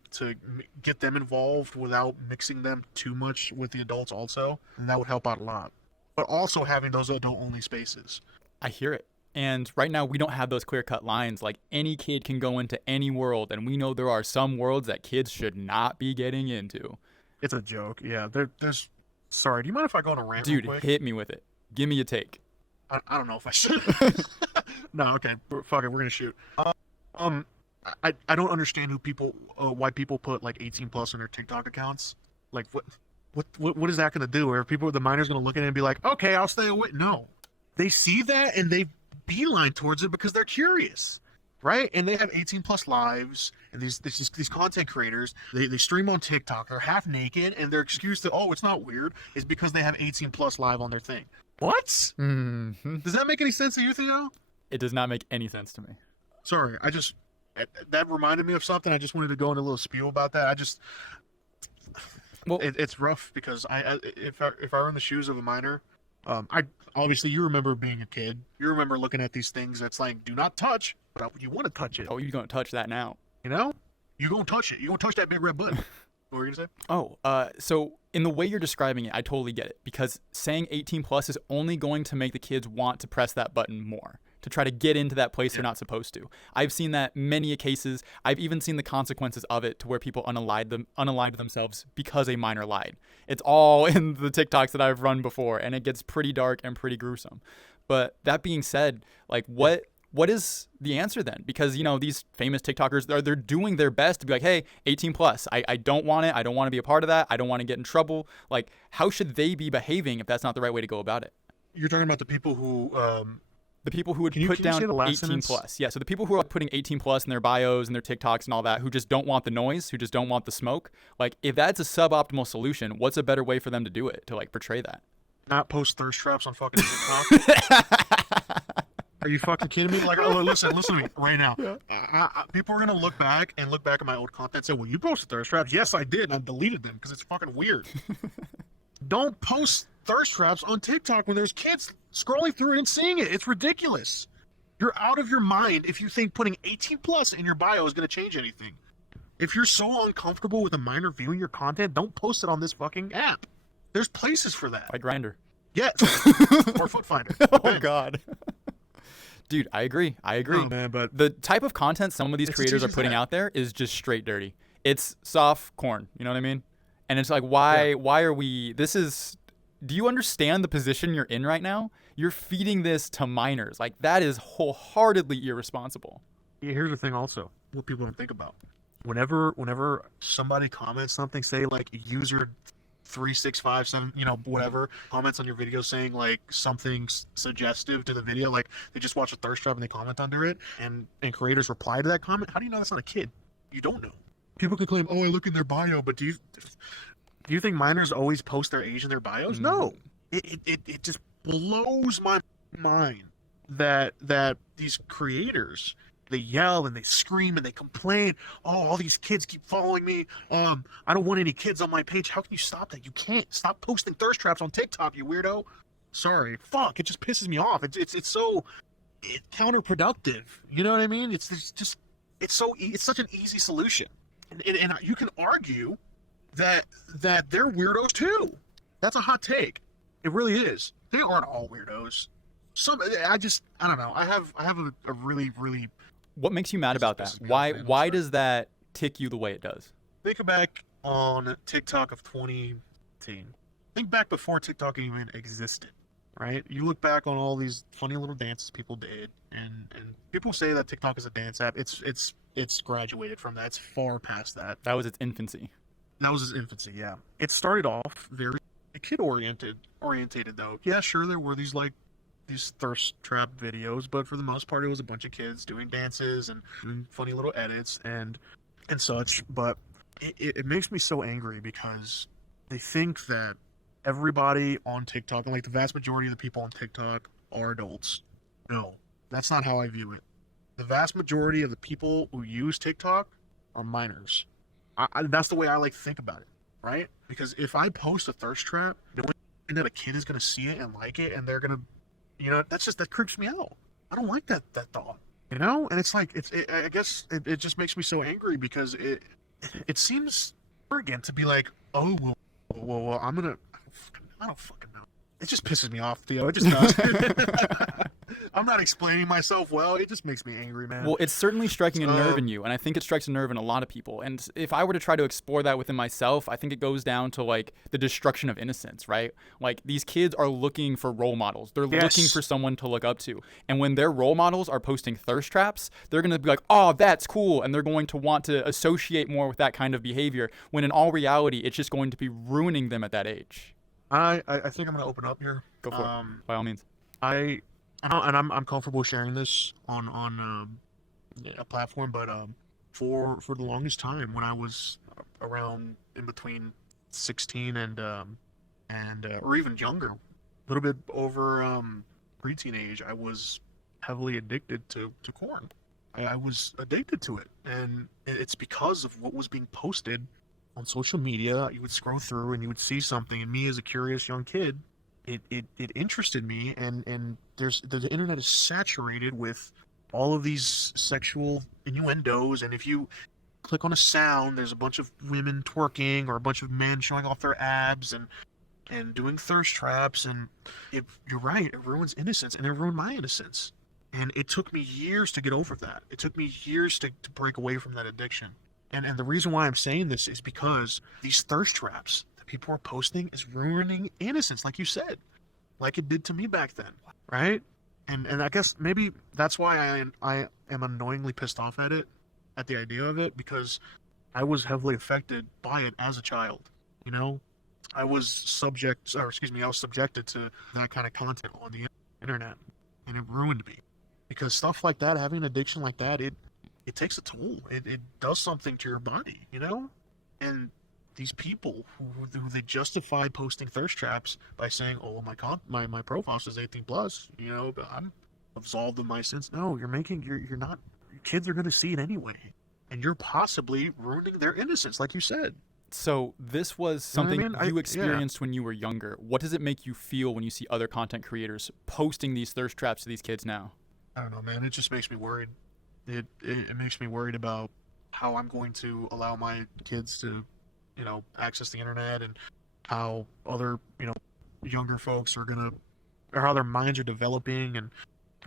get them involved without mixing them too much with the adults also, then that would help out a lot. But also having those adult-only spaces. I hear it. And right now, we don't have those clear-cut lines. Like, any kid can go into any world, and we know there are some worlds that kids should not be getting into. It's a joke. Yeah, there's... Sorry, do you mind if I go on a rant real quick? Dude, hit me with it. Give me a take. I don't know if I should. No, okay. Fuck it, we're gonna shoot. I don't understand why people put like 18 plus on their TikTok accounts. Like, what is that gonna do? Or the minors gonna look at it and be like, okay, I'll stay away? No. They see that and they beeline towards it because they're curious, right? And they have 18 plus lives, and these content creators, they stream on TikTok, they're half naked, and their excuse to, oh, it's not weird, is because they have 18 plus live on their thing. What? Mm-hmm. Does that make any sense to you, Theo? It does not make any sense to me. Sorry, that reminded me of something. I just wanted to go in a little spiel about that. It's rough because if I were in the shoes of a minor, obviously you remember being a kid. You remember looking at these things that's like, do not touch, but you want to touch it. Oh, you're gonna touch that now? You know, you gonna touch it. You gonna touch that big red button. What were you gonna say? Oh, so in the way you're describing it, I totally get it, because saying 18 plus is only going to make the kids want to press that button more, to try to get into that place they're not supposed to. I've seen that many cases. I've even seen the consequences of it, to where people unaligned themselves because a minor lied. It's all in the TikToks that I've run before, and it gets pretty dark and pretty gruesome. But that being said, like, what is the answer then? Because, you know, these famous TikTokers, they're doing their best to be like, hey, 18 plus, I don't want it. I don't want to be a part of that. I don't want to get in trouble. Like, how should they be behaving if that's not the right way to go about it? You're talking about the people who The people who would put can you down say the last 18 sentence? plus. Yeah, so the people who are putting 18 plus in their bios and their TikToks and all that, who just don't want the noise, who just don't want the smoke. Like, if that's a suboptimal solution, what's a better way for them to do it, to like portray that? not post thirst traps on fucking TikTok. Are you fucking kidding me? Like, oh, listen to me right now. Yeah. People are gonna look back at my old content and say, "Well, you posted thirst traps." Yes, I did, and I deleted them because it's fucking weird. Don't post thirst traps on TikTok when there's kids scrolling through it and seeing it. It's ridiculous. You're out of your mind if you think putting 18 plus in your bio is gonna change anything. If you're so uncomfortable with a minor viewing your content, don't post it on this fucking app. There's places for that. Like Grindr. Yes. Or Foot Finder. Oh, God. Dude, I agree. Oh, man, but The type of content some of these It's creators are just putting that. out there is just straight dirty. It's soft corn. You know what I mean? And it's like, why are we, do you understand the position you're in right now? You're feeding this to minors. Like, that is wholeheartedly irresponsible. here's the thing also, what people don't think about. Whenever somebody comments something, say like user 3657, whatever, comments on your video saying like something suggestive to the video, like they just watch a thirst trap and they comment under it, and creators reply to that comment, how do you know that's not a kid? You don't know. People can claim, oh, I look in their bio, but do you think minors always post their age in their bios? No. It just blows my mind that these creators, they yell and they scream and they complain. Oh, all these kids keep following me. I don't want any kids on my page. How can you stop that? You can't. Stop posting thirst traps on TikTok, you weirdo. Sorry. Fuck. It just pisses me off. It's so counterproductive. You know what I mean? It's such an easy solution, and you can argue that they're weirdos too. That's a hot take. It really is. They aren't all weirdos. I don't know. I have a really What makes you mad about that? Why does that tick you the way it does? think back on TikTok of 2018. Think back before TikTok even existed, right? You look back on all these funny little dances people did, and people say that TikTok is a dance app. It's graduated from that. It's far past that. That was its infancy. That was its infancy, yeah. It started off very kid-oriented though. Yeah, sure, there were these thirst trap videos, but for the most part, it was a bunch of kids doing dances and doing funny little edits and such. But it makes me so angry because they think that everybody on TikTok, and like the vast majority of the people on TikTok, are adults. No, that's not how I view it. The vast majority of the people who use TikTok are minors. That's the way I like to think about it, right? Because if I post a thirst trap, knowing that a kid is going to see it and like it, and they're going to, that creeps me out. I don't like that thought, And it's like, I guess it just makes me so angry because it seems arrogant to be like, oh, well, I don't fucking know. It just pisses me off, Theo. It just does. I'm not explaining myself well. It just makes me angry, man. Well, it's certainly striking a nerve in you, and I think it strikes a nerve in a lot of people. And if I were to try to explore that within myself, I think it goes down to like the destruction of innocence, right? Like these kids are looking for role models. They're looking for someone to look up to. And when their role models are posting thirst traps, they're going to be like, oh, that's cool. And they're going to want to associate more with that kind of behavior, when in all reality, it's just going to be ruining them at that age. I think I'm going to open up here. Go for it. By all means. I'm comfortable sharing this on a platform, but for the longest time, when I was around in between 16 and or even younger, a little bit over preteen age, I was heavily addicted to corn. I was addicted to it, and it's because of what was being posted on social media. You would scroll through and you would see something, and me as a curious young kid, it interested me, and the internet is saturated with all of these sexual innuendos, and if you click on a sound, there's a bunch of women twerking or a bunch of men showing off their abs and doing thirst traps, and you're right, it ruins innocence, and it ruined my innocence. And it took me years to get over that. It took me years to break away from that addiction. And the reason why I'm saying this is because these thirst traps that people are posting is ruining innocence, like you said, like it did to me back then, right? And I guess maybe that's why I am annoyingly pissed off at the idea of it, because I was heavily affected by it as a child. You know, I was subjected to that kind of content on the internet, and it ruined me. Because stuff like that, having an addiction like that, it takes a toll. It does something to your body, you know? And these people who they justify posting thirst traps by saying, "Oh, my profile says 18 plus," you know, but I'm absolved of my sins. No, you're not. Kids are going to see it anyway, and you're possibly ruining their innocence, like you said. So this was You know what I something mean? you experienced when you were younger. What does it make you feel when you see other content creators posting these thirst traps to these kids now? I don't know, man. It just makes me worried. It makes me worried about how I'm going to allow my kids to, access the internet, and how other, younger folks are gonna, or how their minds are developing, and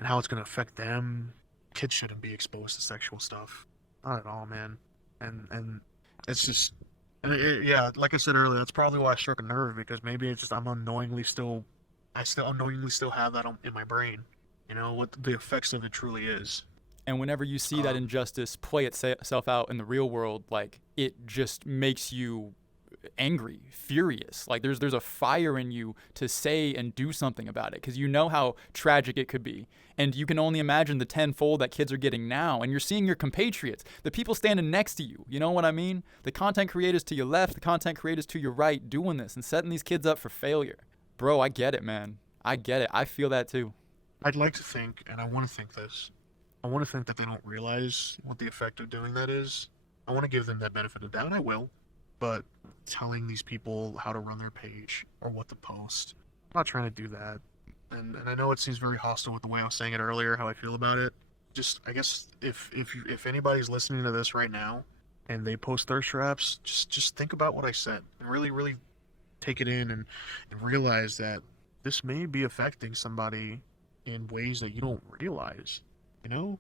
how it's gonna affect them. Kids shouldn't be exposed to sexual stuff. Not at all, man. And it's just, yeah, like I said earlier, that's probably why I struck a nerve, because maybe it's just I still unknowingly still have that in my brain. What the effects of it truly is. And whenever you see that injustice play itself out in the real world, like, it just makes you angry, furious. Like there's a fire in you to say and do something about it, because you know how tragic it could be. And you can only imagine the tenfold that kids are getting now. And you're seeing your compatriots, the people standing next to you. You know what I mean? The content creators to your left, the content creators to your right, doing this and setting these kids up for failure. Bro, I get it, man. I get it. I feel that too. I'd like to think, and I want to think this, I want to think that they don't realize what the effect of doing that is. I want to give them that benefit of the doubt, and I will. But telling these people how to run their page or what to post, I'm not trying to do that. And I know it seems very hostile with the way I was saying it earlier, how I feel about it. Just, I guess, if anybody's listening to this right now and they post thirst traps, just think about what I said and really, really take it in, and realize that this may be affecting somebody in ways that you don't realize, you know?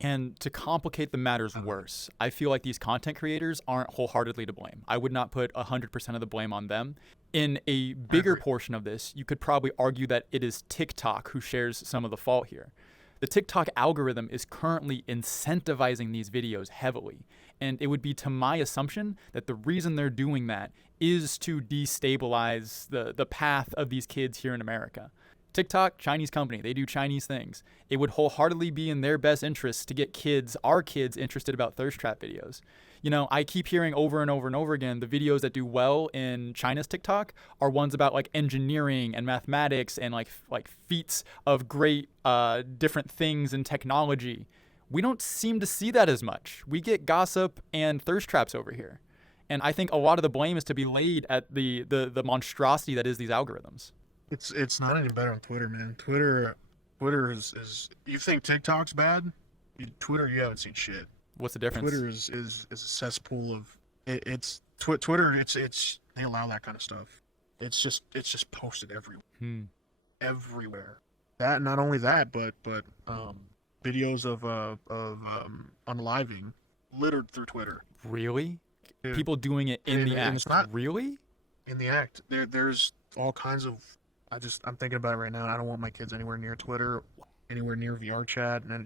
And to complicate the matters worse, I feel like these content creators aren't wholeheartedly to blame. I would not put 100% of the blame on them. In a bigger portion of this, you could probably argue that it is TikTok who shares some of the fault here. The TikTok algorithm is currently incentivizing these videos heavily. And it would be to my assumption that the reason they're doing that is to destabilize the path of these kids here in America. TikTok, Chinese company, they do Chinese things. It would wholeheartedly be in their best interest to get our kids interested about thirst trap videos. I keep hearing over and over and over again, the videos that do well in China's TikTok are ones about like engineering and mathematics and like feats of great different things in technology. We don't seem to see that as much. We get gossip and thirst traps over here. And I think a lot of the blame is to be laid at the monstrosity that is these algorithms. It's not any better on Twitter, man. Twitter is you think TikTok's bad? Twitter, you haven't seen shit. What's the difference? Twitter is a cesspool of Twitter. It's they allow that kind of stuff. It's just posted everywhere. Everywhere. That, not only that, but videos of unaliving littered through Twitter. Really? Dude. People doing it in the act. It's not really? In the act. There's all kinds of. I'm thinking about it right now, and I don't want my kids anywhere near Twitter, anywhere near VRChat, and I'm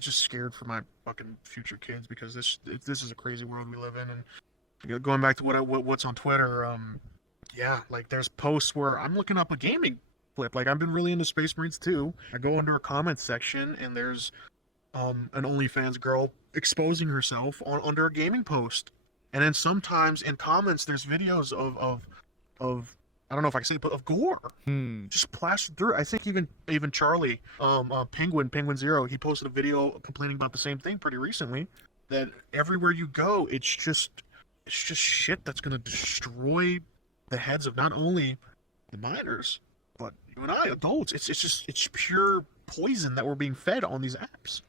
just scared for my fucking future kids, because this is a crazy world we live in. And going back to what's on Twitter, yeah, like there's posts where I'm looking up a gaming clip. Like, I've been really into Space Marines too. I go under a comment section, and there's an OnlyFans girl exposing herself under a gaming post, and then sometimes in comments there's videos of I don't know if I can say it, but of gore. Just plastered through. I think even Charlie, Penguin Zero, he posted a video complaining about the same thing pretty recently. That everywhere you go, it's just shit that's gonna destroy the heads of not only the minors, but you and I, adults. It's pure poison that we're being fed on these apps.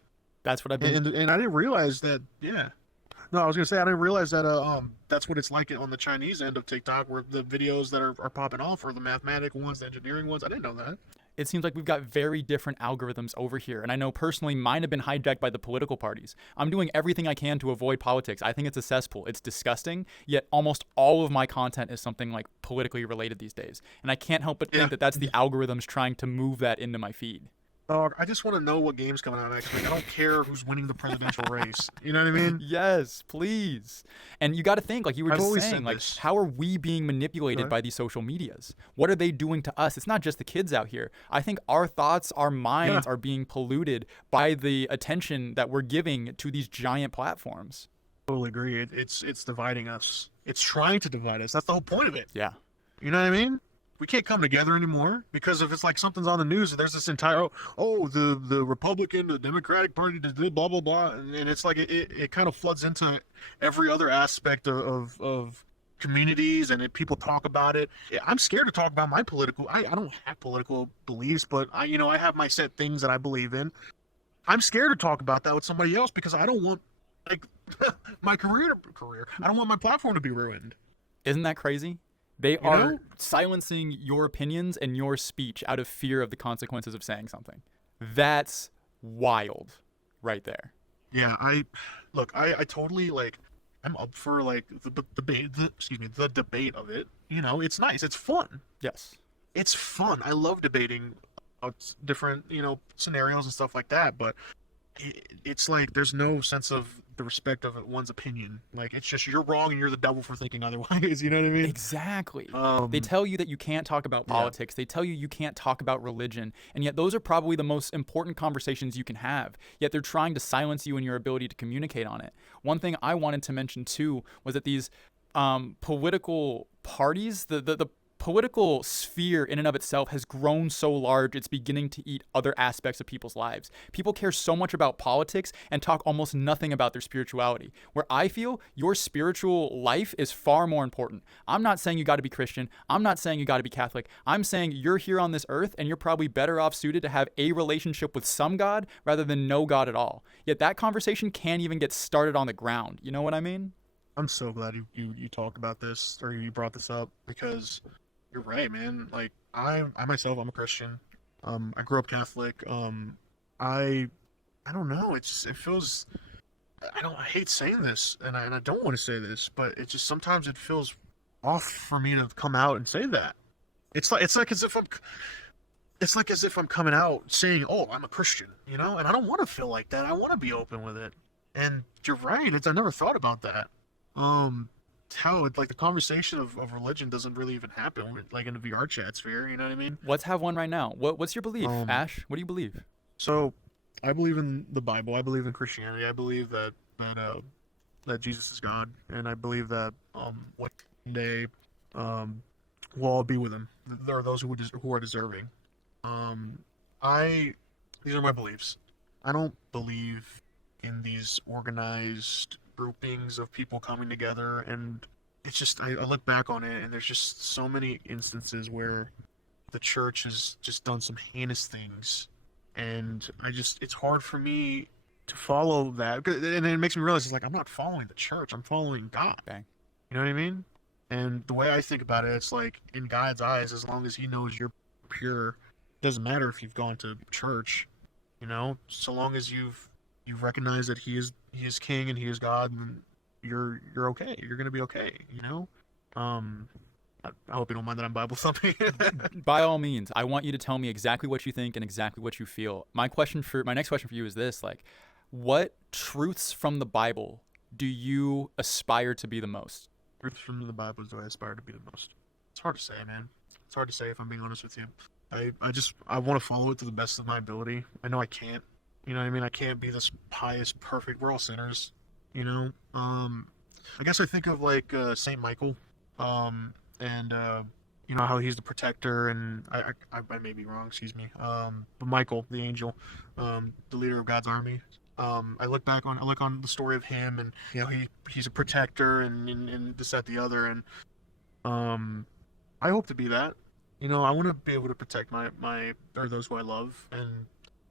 That's what I've been. And I didn't realize that. Yeah. No, I was gonna say I didn't realize that that's what it's like on the Chinese end of TikTok, where the videos that are popping off are the mathematical ones, the engineering ones. I didn't know that. It seems like we've got very different algorithms over here. And I know personally mine have been hijacked by the political parties. I'm doing everything I can to avoid politics. I think it's a cesspool. It's disgusting. Yet almost all of my content is something like politically related these days. And I can't help but Yeah. think that that's the algorithms trying to move that into my feed. Dog, I just want to know what game's coming out next week. I don't care who's winning the presidential race. You know what I mean? Yes, please. And you got to think, like you were I've just always saying, said like this. how are we being manipulated Right? by these social medias? What are they doing to us? It's not just the kids out here. I think our thoughts, our minds Yeah, are being polluted by the attention that we're giving to these giant platforms. totally agree. It's dividing us. It's trying to divide us. That's the whole point of it. Yeah. You know what I mean? We can't come together anymore because if it's like something's on the news, there's this entire the Republican, the Democratic Party did blah blah blah, and it's like it kind of floods into every other aspect of communities, and people talk about it. Yeah, I'm scared to talk about my political. I don't have political beliefs, but I have my set things that I believe in. I'm scared to talk about that with somebody else because I don't want like my career. I don't want my platform to be ruined. Isn't that crazy? They You are know? silencing your opinions and your speech out of fear of the consequences of saying something. That's wild right there. Yeah, I totally like. I'm up for like the debate. The debate of it. It's nice. It's fun. Yes. It's fun. I love debating about different scenarios and stuff like that. But it's like there's no sense of the respect of one's opinion. Like it's just you're wrong and you're the devil for thinking otherwise. You know what I mean? Exactly. They Um. tell you that you can't talk about Yeah. politics. They tell you you can't talk about religion. And yet those are probably the most important conversations you can have. Yet they're trying to silence you in your ability to communicate on it. One thing I wanted to mention too was that these political parties, the political sphere in and of itself has grown so large it's beginning to eat other aspects of people's lives. People care so much about politics and talk almost nothing about their spirituality. Where I feel your spiritual life is far more important. I'm not saying you got to be Christian. I'm not saying you got to be Catholic. I'm saying you're here on this earth and you're probably better off suited to have a relationship with some God rather than no God at all. Yet that conversation can't even get started on the ground. You know what I mean? I'm so glad you talked about this or you brought this up because you're right, man. Like I myself, I'm a Christian. I grew up Catholic. I don't know. It feels. I hate saying this, and I don't want to say this, but it just sometimes it feels off for me to come out and say that. It's like as if I'm coming out saying, "Oh, I'm a Christian," and I don't want to feel like that. I want to be open with it. And you're right. I never thought about that. Um, how like the conversation of religion doesn't really even happen like in the VRChat sphere. You know what I mean? Let's have one right now. What's your belief, Um, Ash? What do you believe? So, I believe in the Bible. I believe in Christianity. I believe that Jesus is God, and I believe that one day um we'll all be with him. There are those who are deserving. Um, I these are my beliefs. I don't believe in these organized groupings of people coming together, and it's just I look back on it, and there's just so many instances where the church has just done some heinous things, and it's hard for me to follow that, and it makes me realize it's like I'm not following the church, I'm following God. Bang. You know what I mean? And the way I think about it, it's like in God's eyes, as long as He knows you're pure, it doesn't matter if you've gone to church. So long as you've recognized that He is King and He is God, and you're okay. You're gonna be okay. Um, I hope you don't mind that I'm Bible thumping. By all means, I want you to tell me exactly what you think and exactly what you feel. My next question for you is this: like, what truths from the Bible do you aspire to be the most? Truths from the Bible do I aspire to be the most? It's hard to say, man. It's hard to say if I'm being honest with you. I want to follow it to the best of my ability. I know I can't. You know what I mean? I can't be this pious, perfect. We're all sinners. I guess I think of like Saint Michael, and how he's the protector, and I may be wrong. Excuse me. But Michael, the angel, the leader of God's army. I look on the story of him, and he's a protector, and this, that, the other, and I hope to be that. I want to be able to protect my or those who I love, and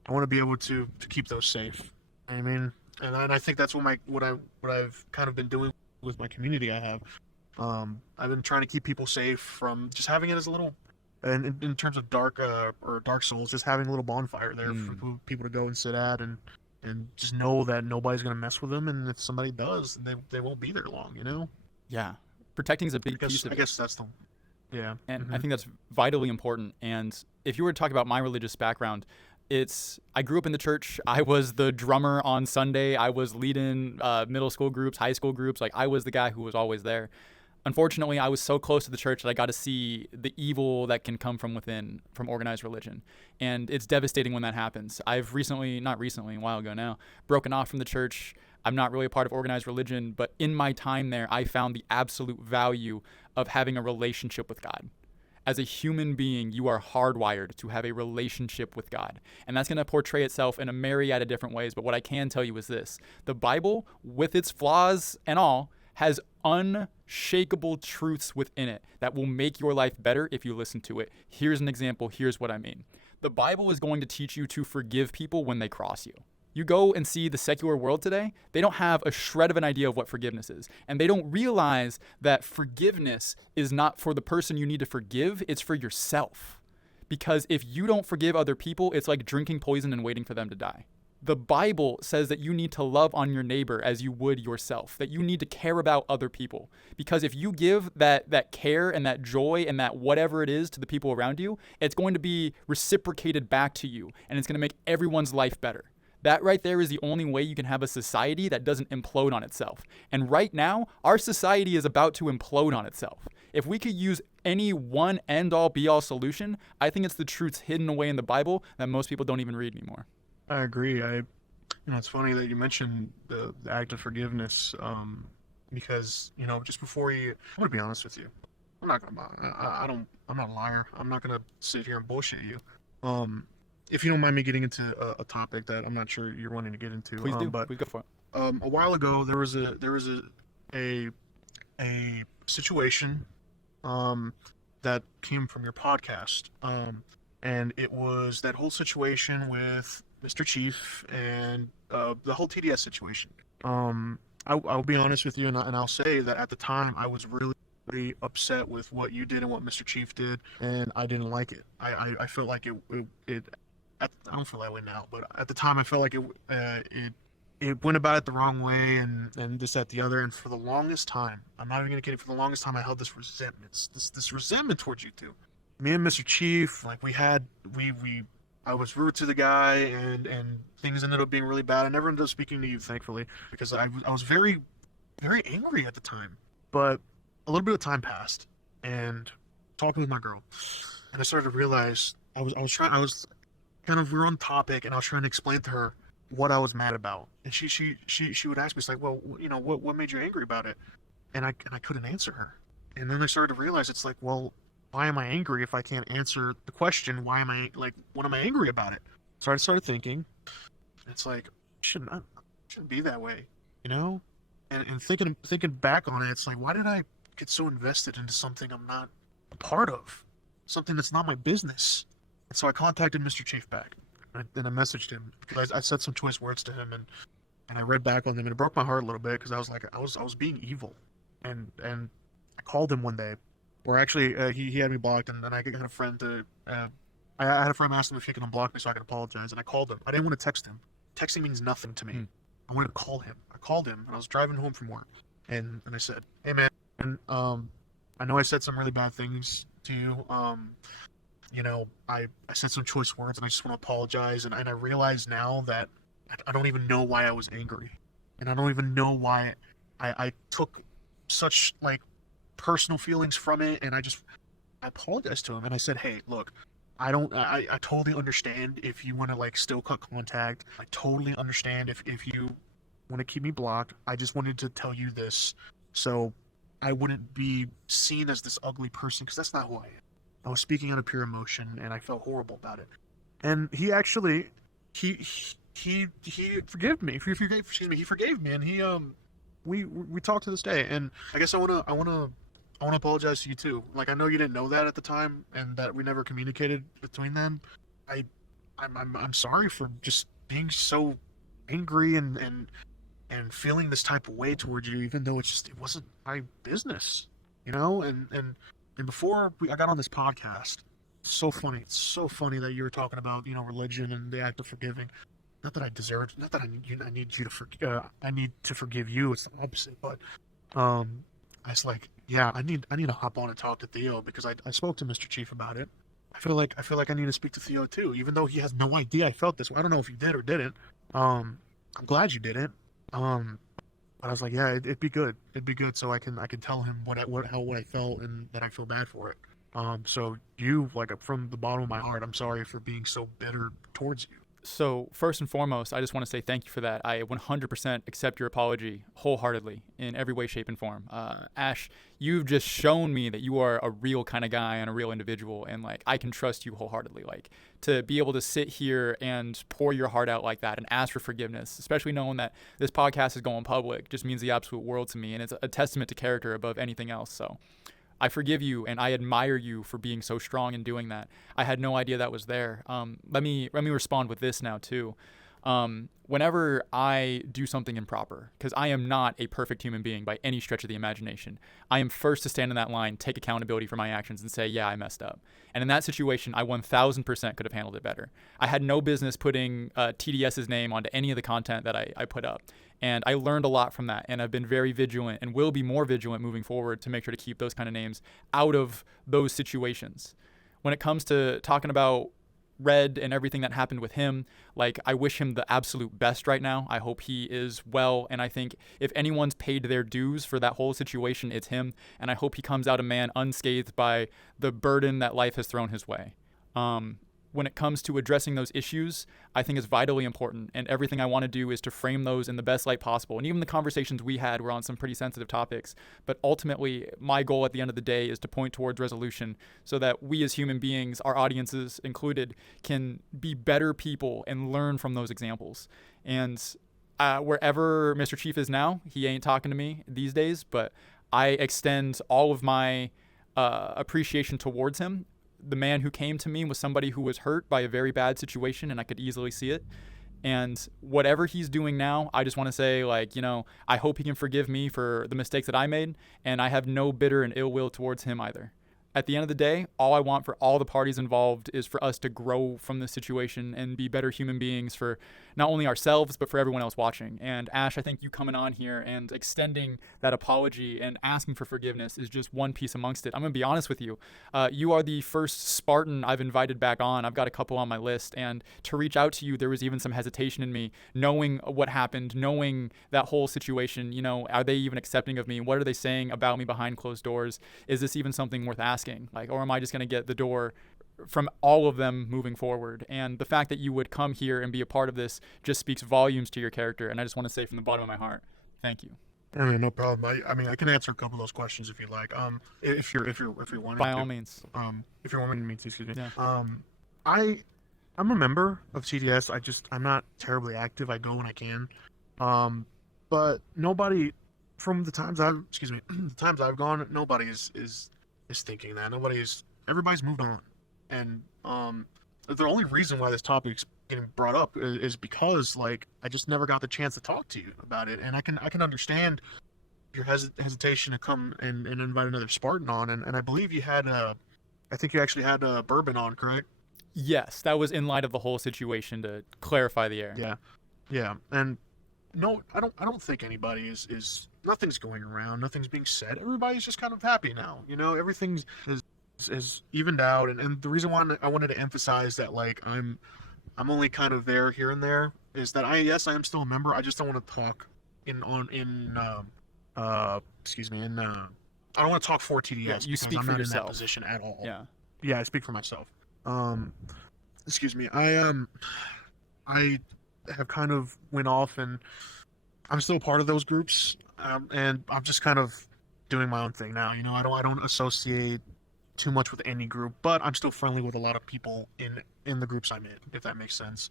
I want to be able to keep those safe. I mean, And I think that's what I've kind of been doing with my community. I've been trying to keep people safe from just having it as a little, and in terms of Dark Souls, just having a little bonfire there for people to go and sit at, and just know that nobody's gonna mess with them, and if somebody does, they won't be there long, you know. Yeah, protecting is a big piece of I it. guess that's the yeah. And I Hmm. think that's vitally important. And if you were to talk about my religious background, I grew up in the church. I was the drummer on Sunday. I was leading middle school groups, high school groups. Like I was the guy who was always there. Unfortunately, I was so close to the church that I got to see the evil that can come from within, from organized religion. And it's devastating when that happens. I've recently, not recently, a while ago now, broken off from the church. I'm not really a part of organized religion, but in my time there, I found the absolute value of having a relationship with God. As a human being, you are hardwired to have a relationship with God. And that's going to portray itself in a myriad of different ways. But what I can tell you is this: the Bible, with its flaws and all, has unshakable truths within it that will make your life better if you listen to it. Here's an example. Here's what I mean. The Bible is going to teach you to forgive people when they cross you. You go and see the secular world today, they don't have a shred of an idea of what forgiveness is. And they don't realize that forgiveness is not for the person you need to forgive, it's for yourself. Because if you don't forgive other people, it's like drinking poison and waiting for them to die. The Bible says that you need to love on your neighbor as you would yourself, that you need to care about other people. Because if you give that care and that joy and that whatever it is to the people around you, it's going to be reciprocated back to you, and it's going to make everyone's life better. That right there is the only way you can have a society that doesn't implode on itself. And right now, our society is about to implode on itself. If we could use any one end-all be-all solution, I think it's the truths hidden away in the Bible that most people don't even read anymore. I agree. It's funny that you mentioned the act of forgiveness, because just before I'm gonna be honest with you. I'm not gonna, I'm not a liar. I'm not gonna sit here and bullshit you. Um, if you don't mind me getting into a topic that I'm not sure you're wanting to get into, Please do. but Please go for it. a while ago there was a situation, that came from your podcast, and it was that whole situation with Mr. Chief and the whole TDS situation. I'll be honest with you, and I'll say that at the time I was really upset with what you did and what Mr. Chief did, and I didn't like it. I felt like it I don't feel that way now, but at the time I felt like it went about it the wrong way, and this, that, the other. And for the longest time, I'm not even gonna kid you, for the longest time I held this resentment towards you two. Me and Mr. Chief, like I was rude to the guy, and things ended up being really bad. I never ended up speaking to you, thankfully, because I was very, very angry at the time. But a little bit of time passed, and talking with my girl, and I started to realize I was kind of, we were on topic, and I was trying to explain to her what I was mad about, and she would ask me, it's like, well, what made you angry about it? And I couldn't answer her. And then I started to realize, it's like, well, why am I angry if I can't answer the question? Why am I, like, what am I angry about it? So I started thinking, it's like, shouldn't be that way, you know? And thinking back on it, it's like, why did I get so invested into something I'm not a part of? Something that's not my business. And so I contacted Mr. Chief back, and I messaged him, because I said some choice words to him, and I read back on them, and it broke my heart a little bit, because I was like, I was being evil. And I called him one day, or actually, he had me blocked, and then I got a friend to, I had a friend ask him if he could unblock me so I could apologize, and I called him. I didn't want to text him. Texting means nothing to me. I wanted to call him. I called him, and I was driving home from work, and I said, hey man, and I know I said some really bad things to you. I said some choice words, and I just want to apologize, and I realize now that I don't even know why I was angry, and I don't even know why I took such, like, personal feelings from it, and I apologized to him, and I said, hey, look, I totally understand if you want to, like, still cut contact. I totally understand if you want to keep me blocked. I just wanted to tell you this so I wouldn't be seen as this ugly person, because that's not who I am. I was speaking out of pure emotion, and I felt horrible about it. And he actually, he forgave me. He forgave me, and we talked to this day. And I guess I wanna apologize to you too. Like, I know you didn't know that at the time, and that we never communicated between them. I'm sorry for just being so angry and and feeling this type of way towards you, even though it wasn't my business, you know. And before I got on this podcast, it's so funny that you were talking about, you know, religion and the act of forgiving. Not that I deserve, not that I need you to I need to forgive you. It's the opposite, but I was like, yeah, I need to hop on and talk to Theo because I spoke to Mr. Chief about it. I feel like I need to speak to Theo too, even though he has no idea I felt this way. I don't know if you did or didn't. I'm glad you didn't. But I was like, yeah, it'd be good. It'd be good, so I can tell him what I felt and that I feel bad for it. So you, like, from the bottom of my heart, I'm sorry for being so bitter towards you. So, first and foremost, I just want to say thank you for that. I 100% accept your apology wholeheartedly in every way, shape, and form. Ash, you've just shown me that you are a real kind of guy and a real individual, and like I can trust you wholeheartedly. Like to be able to sit here and pour your heart out like that and ask for forgiveness, especially knowing that this podcast is going public, just means the absolute world to me, and it's a testament to character above anything else. So, I forgive you and I admire you for being so strong in doing that. I had no idea that was there. Let me respond with this now too. Whenever I do something improper, because I am not a perfect human being by any stretch of the imagination, I am first to stand in that line, take accountability for my actions, and say, yeah, I messed up. And in that situation, I 1000% could have handled it better. I had no business putting TDS's name onto any of the content that I put up. And I learned a lot from that, and I've been very vigilant and will be more vigilant moving forward to make sure to keep those kind of names out of those situations. When it comes to talking about Red and everything that happened with him, like, I wish him the absolute best right now. I hope he is well, and I think if anyone's paid their dues for that whole situation, it's him, and I hope he comes out a man unscathed by the burden that life has thrown his way. When it comes to addressing those issues, I think is vitally important. And everything I want to do is to frame those in the best light possible. And even the conversations we had were on some pretty sensitive topics. But ultimately, my goal at the end of the day is to point towards resolution so that we as human beings, our audiences included, can be better people and learn from those examples. And wherever Mr. Chief is now, he ain't talking to me these days, but I extend all of my appreciation towards him. The man who came to me was somebody who was hurt by a very bad situation, and I could easily see it. And whatever he's doing now, I just want to say, like, you know, I hope he can forgive me for the mistakes that I made, and I have no bitter and ill will towards him either. At the end of the day, all I want for all the parties involved is for us to grow from this situation and be better human beings for not only ourselves, but for everyone else watching. And Ash, I think you coming on here and extending that apology and asking for forgiveness is just one piece amongst it. I'm going to be honest with you. You are the first Spartan I've invited back on. I've got a couple on my list. And to reach out to you, there was even some hesitation in me, knowing what happened, knowing that whole situation. You know, are they even accepting of me? What are they saying about me behind closed doors? Is this even something worth asking? Like, or am I just going to get the door from all of them moving forward? And the fact that you would come here and be a part of this just speaks volumes to your character. And I just want to say from the bottom of my heart, thank you. I mean, no problem. I mean, I can answer a couple of those questions if you like. If you want. By all means. If you want me to, excuse me. Yeah. I'm a member of TDS. I'm not terribly active. I go when I can. But nobody, from the times I've gone, nobody is thinking that. Everybody's moved on. And the only reason why this topic's getting brought up is because, like, I just never got the chance to talk to you about it. And I can understand your hesitation to come and invite another Spartan on. And I believe you had I think you actually had Bourbon on, correct? Yes, that was in light of the whole situation to clarify the air. Yeah. And no, I don't think anybody is nothing's going around, nothing's being said. Everybody's just kind of happy now. You know, everything is evened out, and the reason why I wanted to emphasize that, like, I'm only kind of there here and there is that I am still a member. I just don't want to talk I don't want to talk for TDS. Yeah, you speak I'm for not yourself. in that position at all. Yeah, I speak for myself. Excuse me. I have kind of went off, and I'm still part of those groups, and I'm just kind of doing my own thing now. You know, I don't associate too much with any group, but I'm still friendly with a lot of people in the groups I'm in, if that makes sense.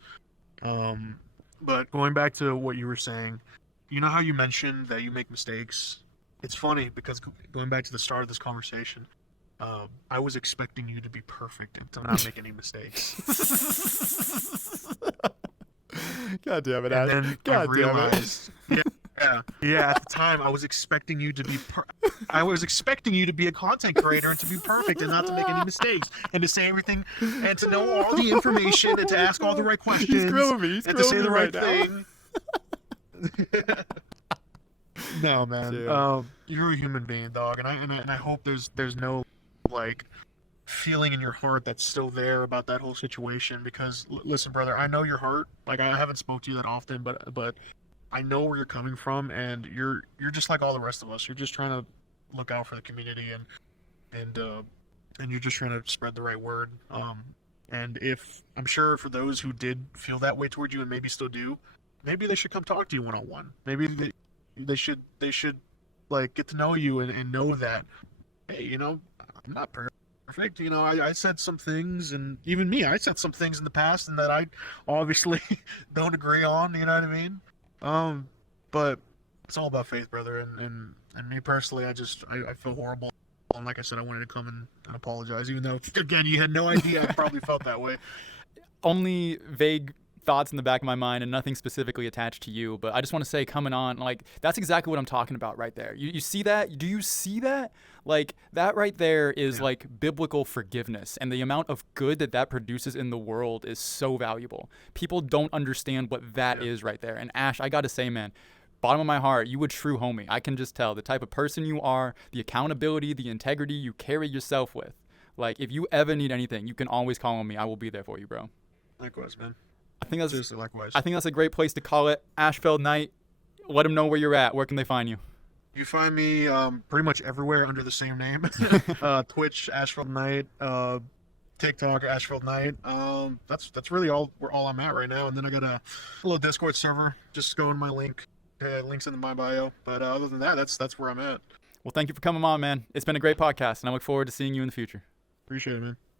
But going back to what you were saying, you know how you mentioned that you make mistakes? It's funny because going back to the start of this conversation, I was expecting you to be perfect and to not make any mistakes. God damn it, And Ash. then God I realized, Yeah. At the time, I was expecting you to be. I was expecting you to be a content creator and to be perfect and not to make any mistakes and to say everything and to know all the information and to ask all the right questions He's grilling me. He's and to say grilling the me right right now. thing. No, man. Dude. You're a human being, dog, and I hope there's no like feeling in your heart that's still there about that whole situation. Because listen, brother, I know your heart. Like I haven't spoke to you that often, but I know where you're coming from, and you're just like all the rest of us. You're just trying to look out for the community, and you're just trying to spread the right word. And if I'm sure for those who did feel that way toward you and maybe still do, maybe they should come talk to you one on one. Maybe they should like get to know you and know that, hey, I'm not perfect. I said some things, and even me, I said some things in the past and that I obviously don't agree on. You know what I mean? But it's all about faith, brother. And me personally, I feel horrible. And like I said, I wanted to come and apologize, even though again you had no idea I probably felt that way. Only vague thoughts in the back of my mind and nothing specifically attached to you, but I just want to say, coming on, like, that's exactly what I'm talking about right there. You see that? Do you see that? Like, that right there is like biblical forgiveness, and the amount of good that produces in the world is so valuable. People don't understand what that is right there. And Ash, I gotta say, man, bottom of my heart, you a true homie. I can just tell the type of person you are, the accountability, the integrity you carry yourself with. Like, if you ever need anything, you can always call on me. I will be there for you, bro. Likewise, man. I think that's Seriously, likewise. I think that's a great place to call it. Ashfeld Knight. Let them know where you're at. Where can they find you? You find me pretty much everywhere under the same name. Twitch, Ashfield Knight, TikTok, Ashfield Knight. That's really all I'm at right now. And then I got a little Discord server. Just go in my links in my bio. But other than that, that's where I'm at. Well, thank you for coming on, man. It's been a great podcast, and I look forward to seeing you in the future. Appreciate it, man.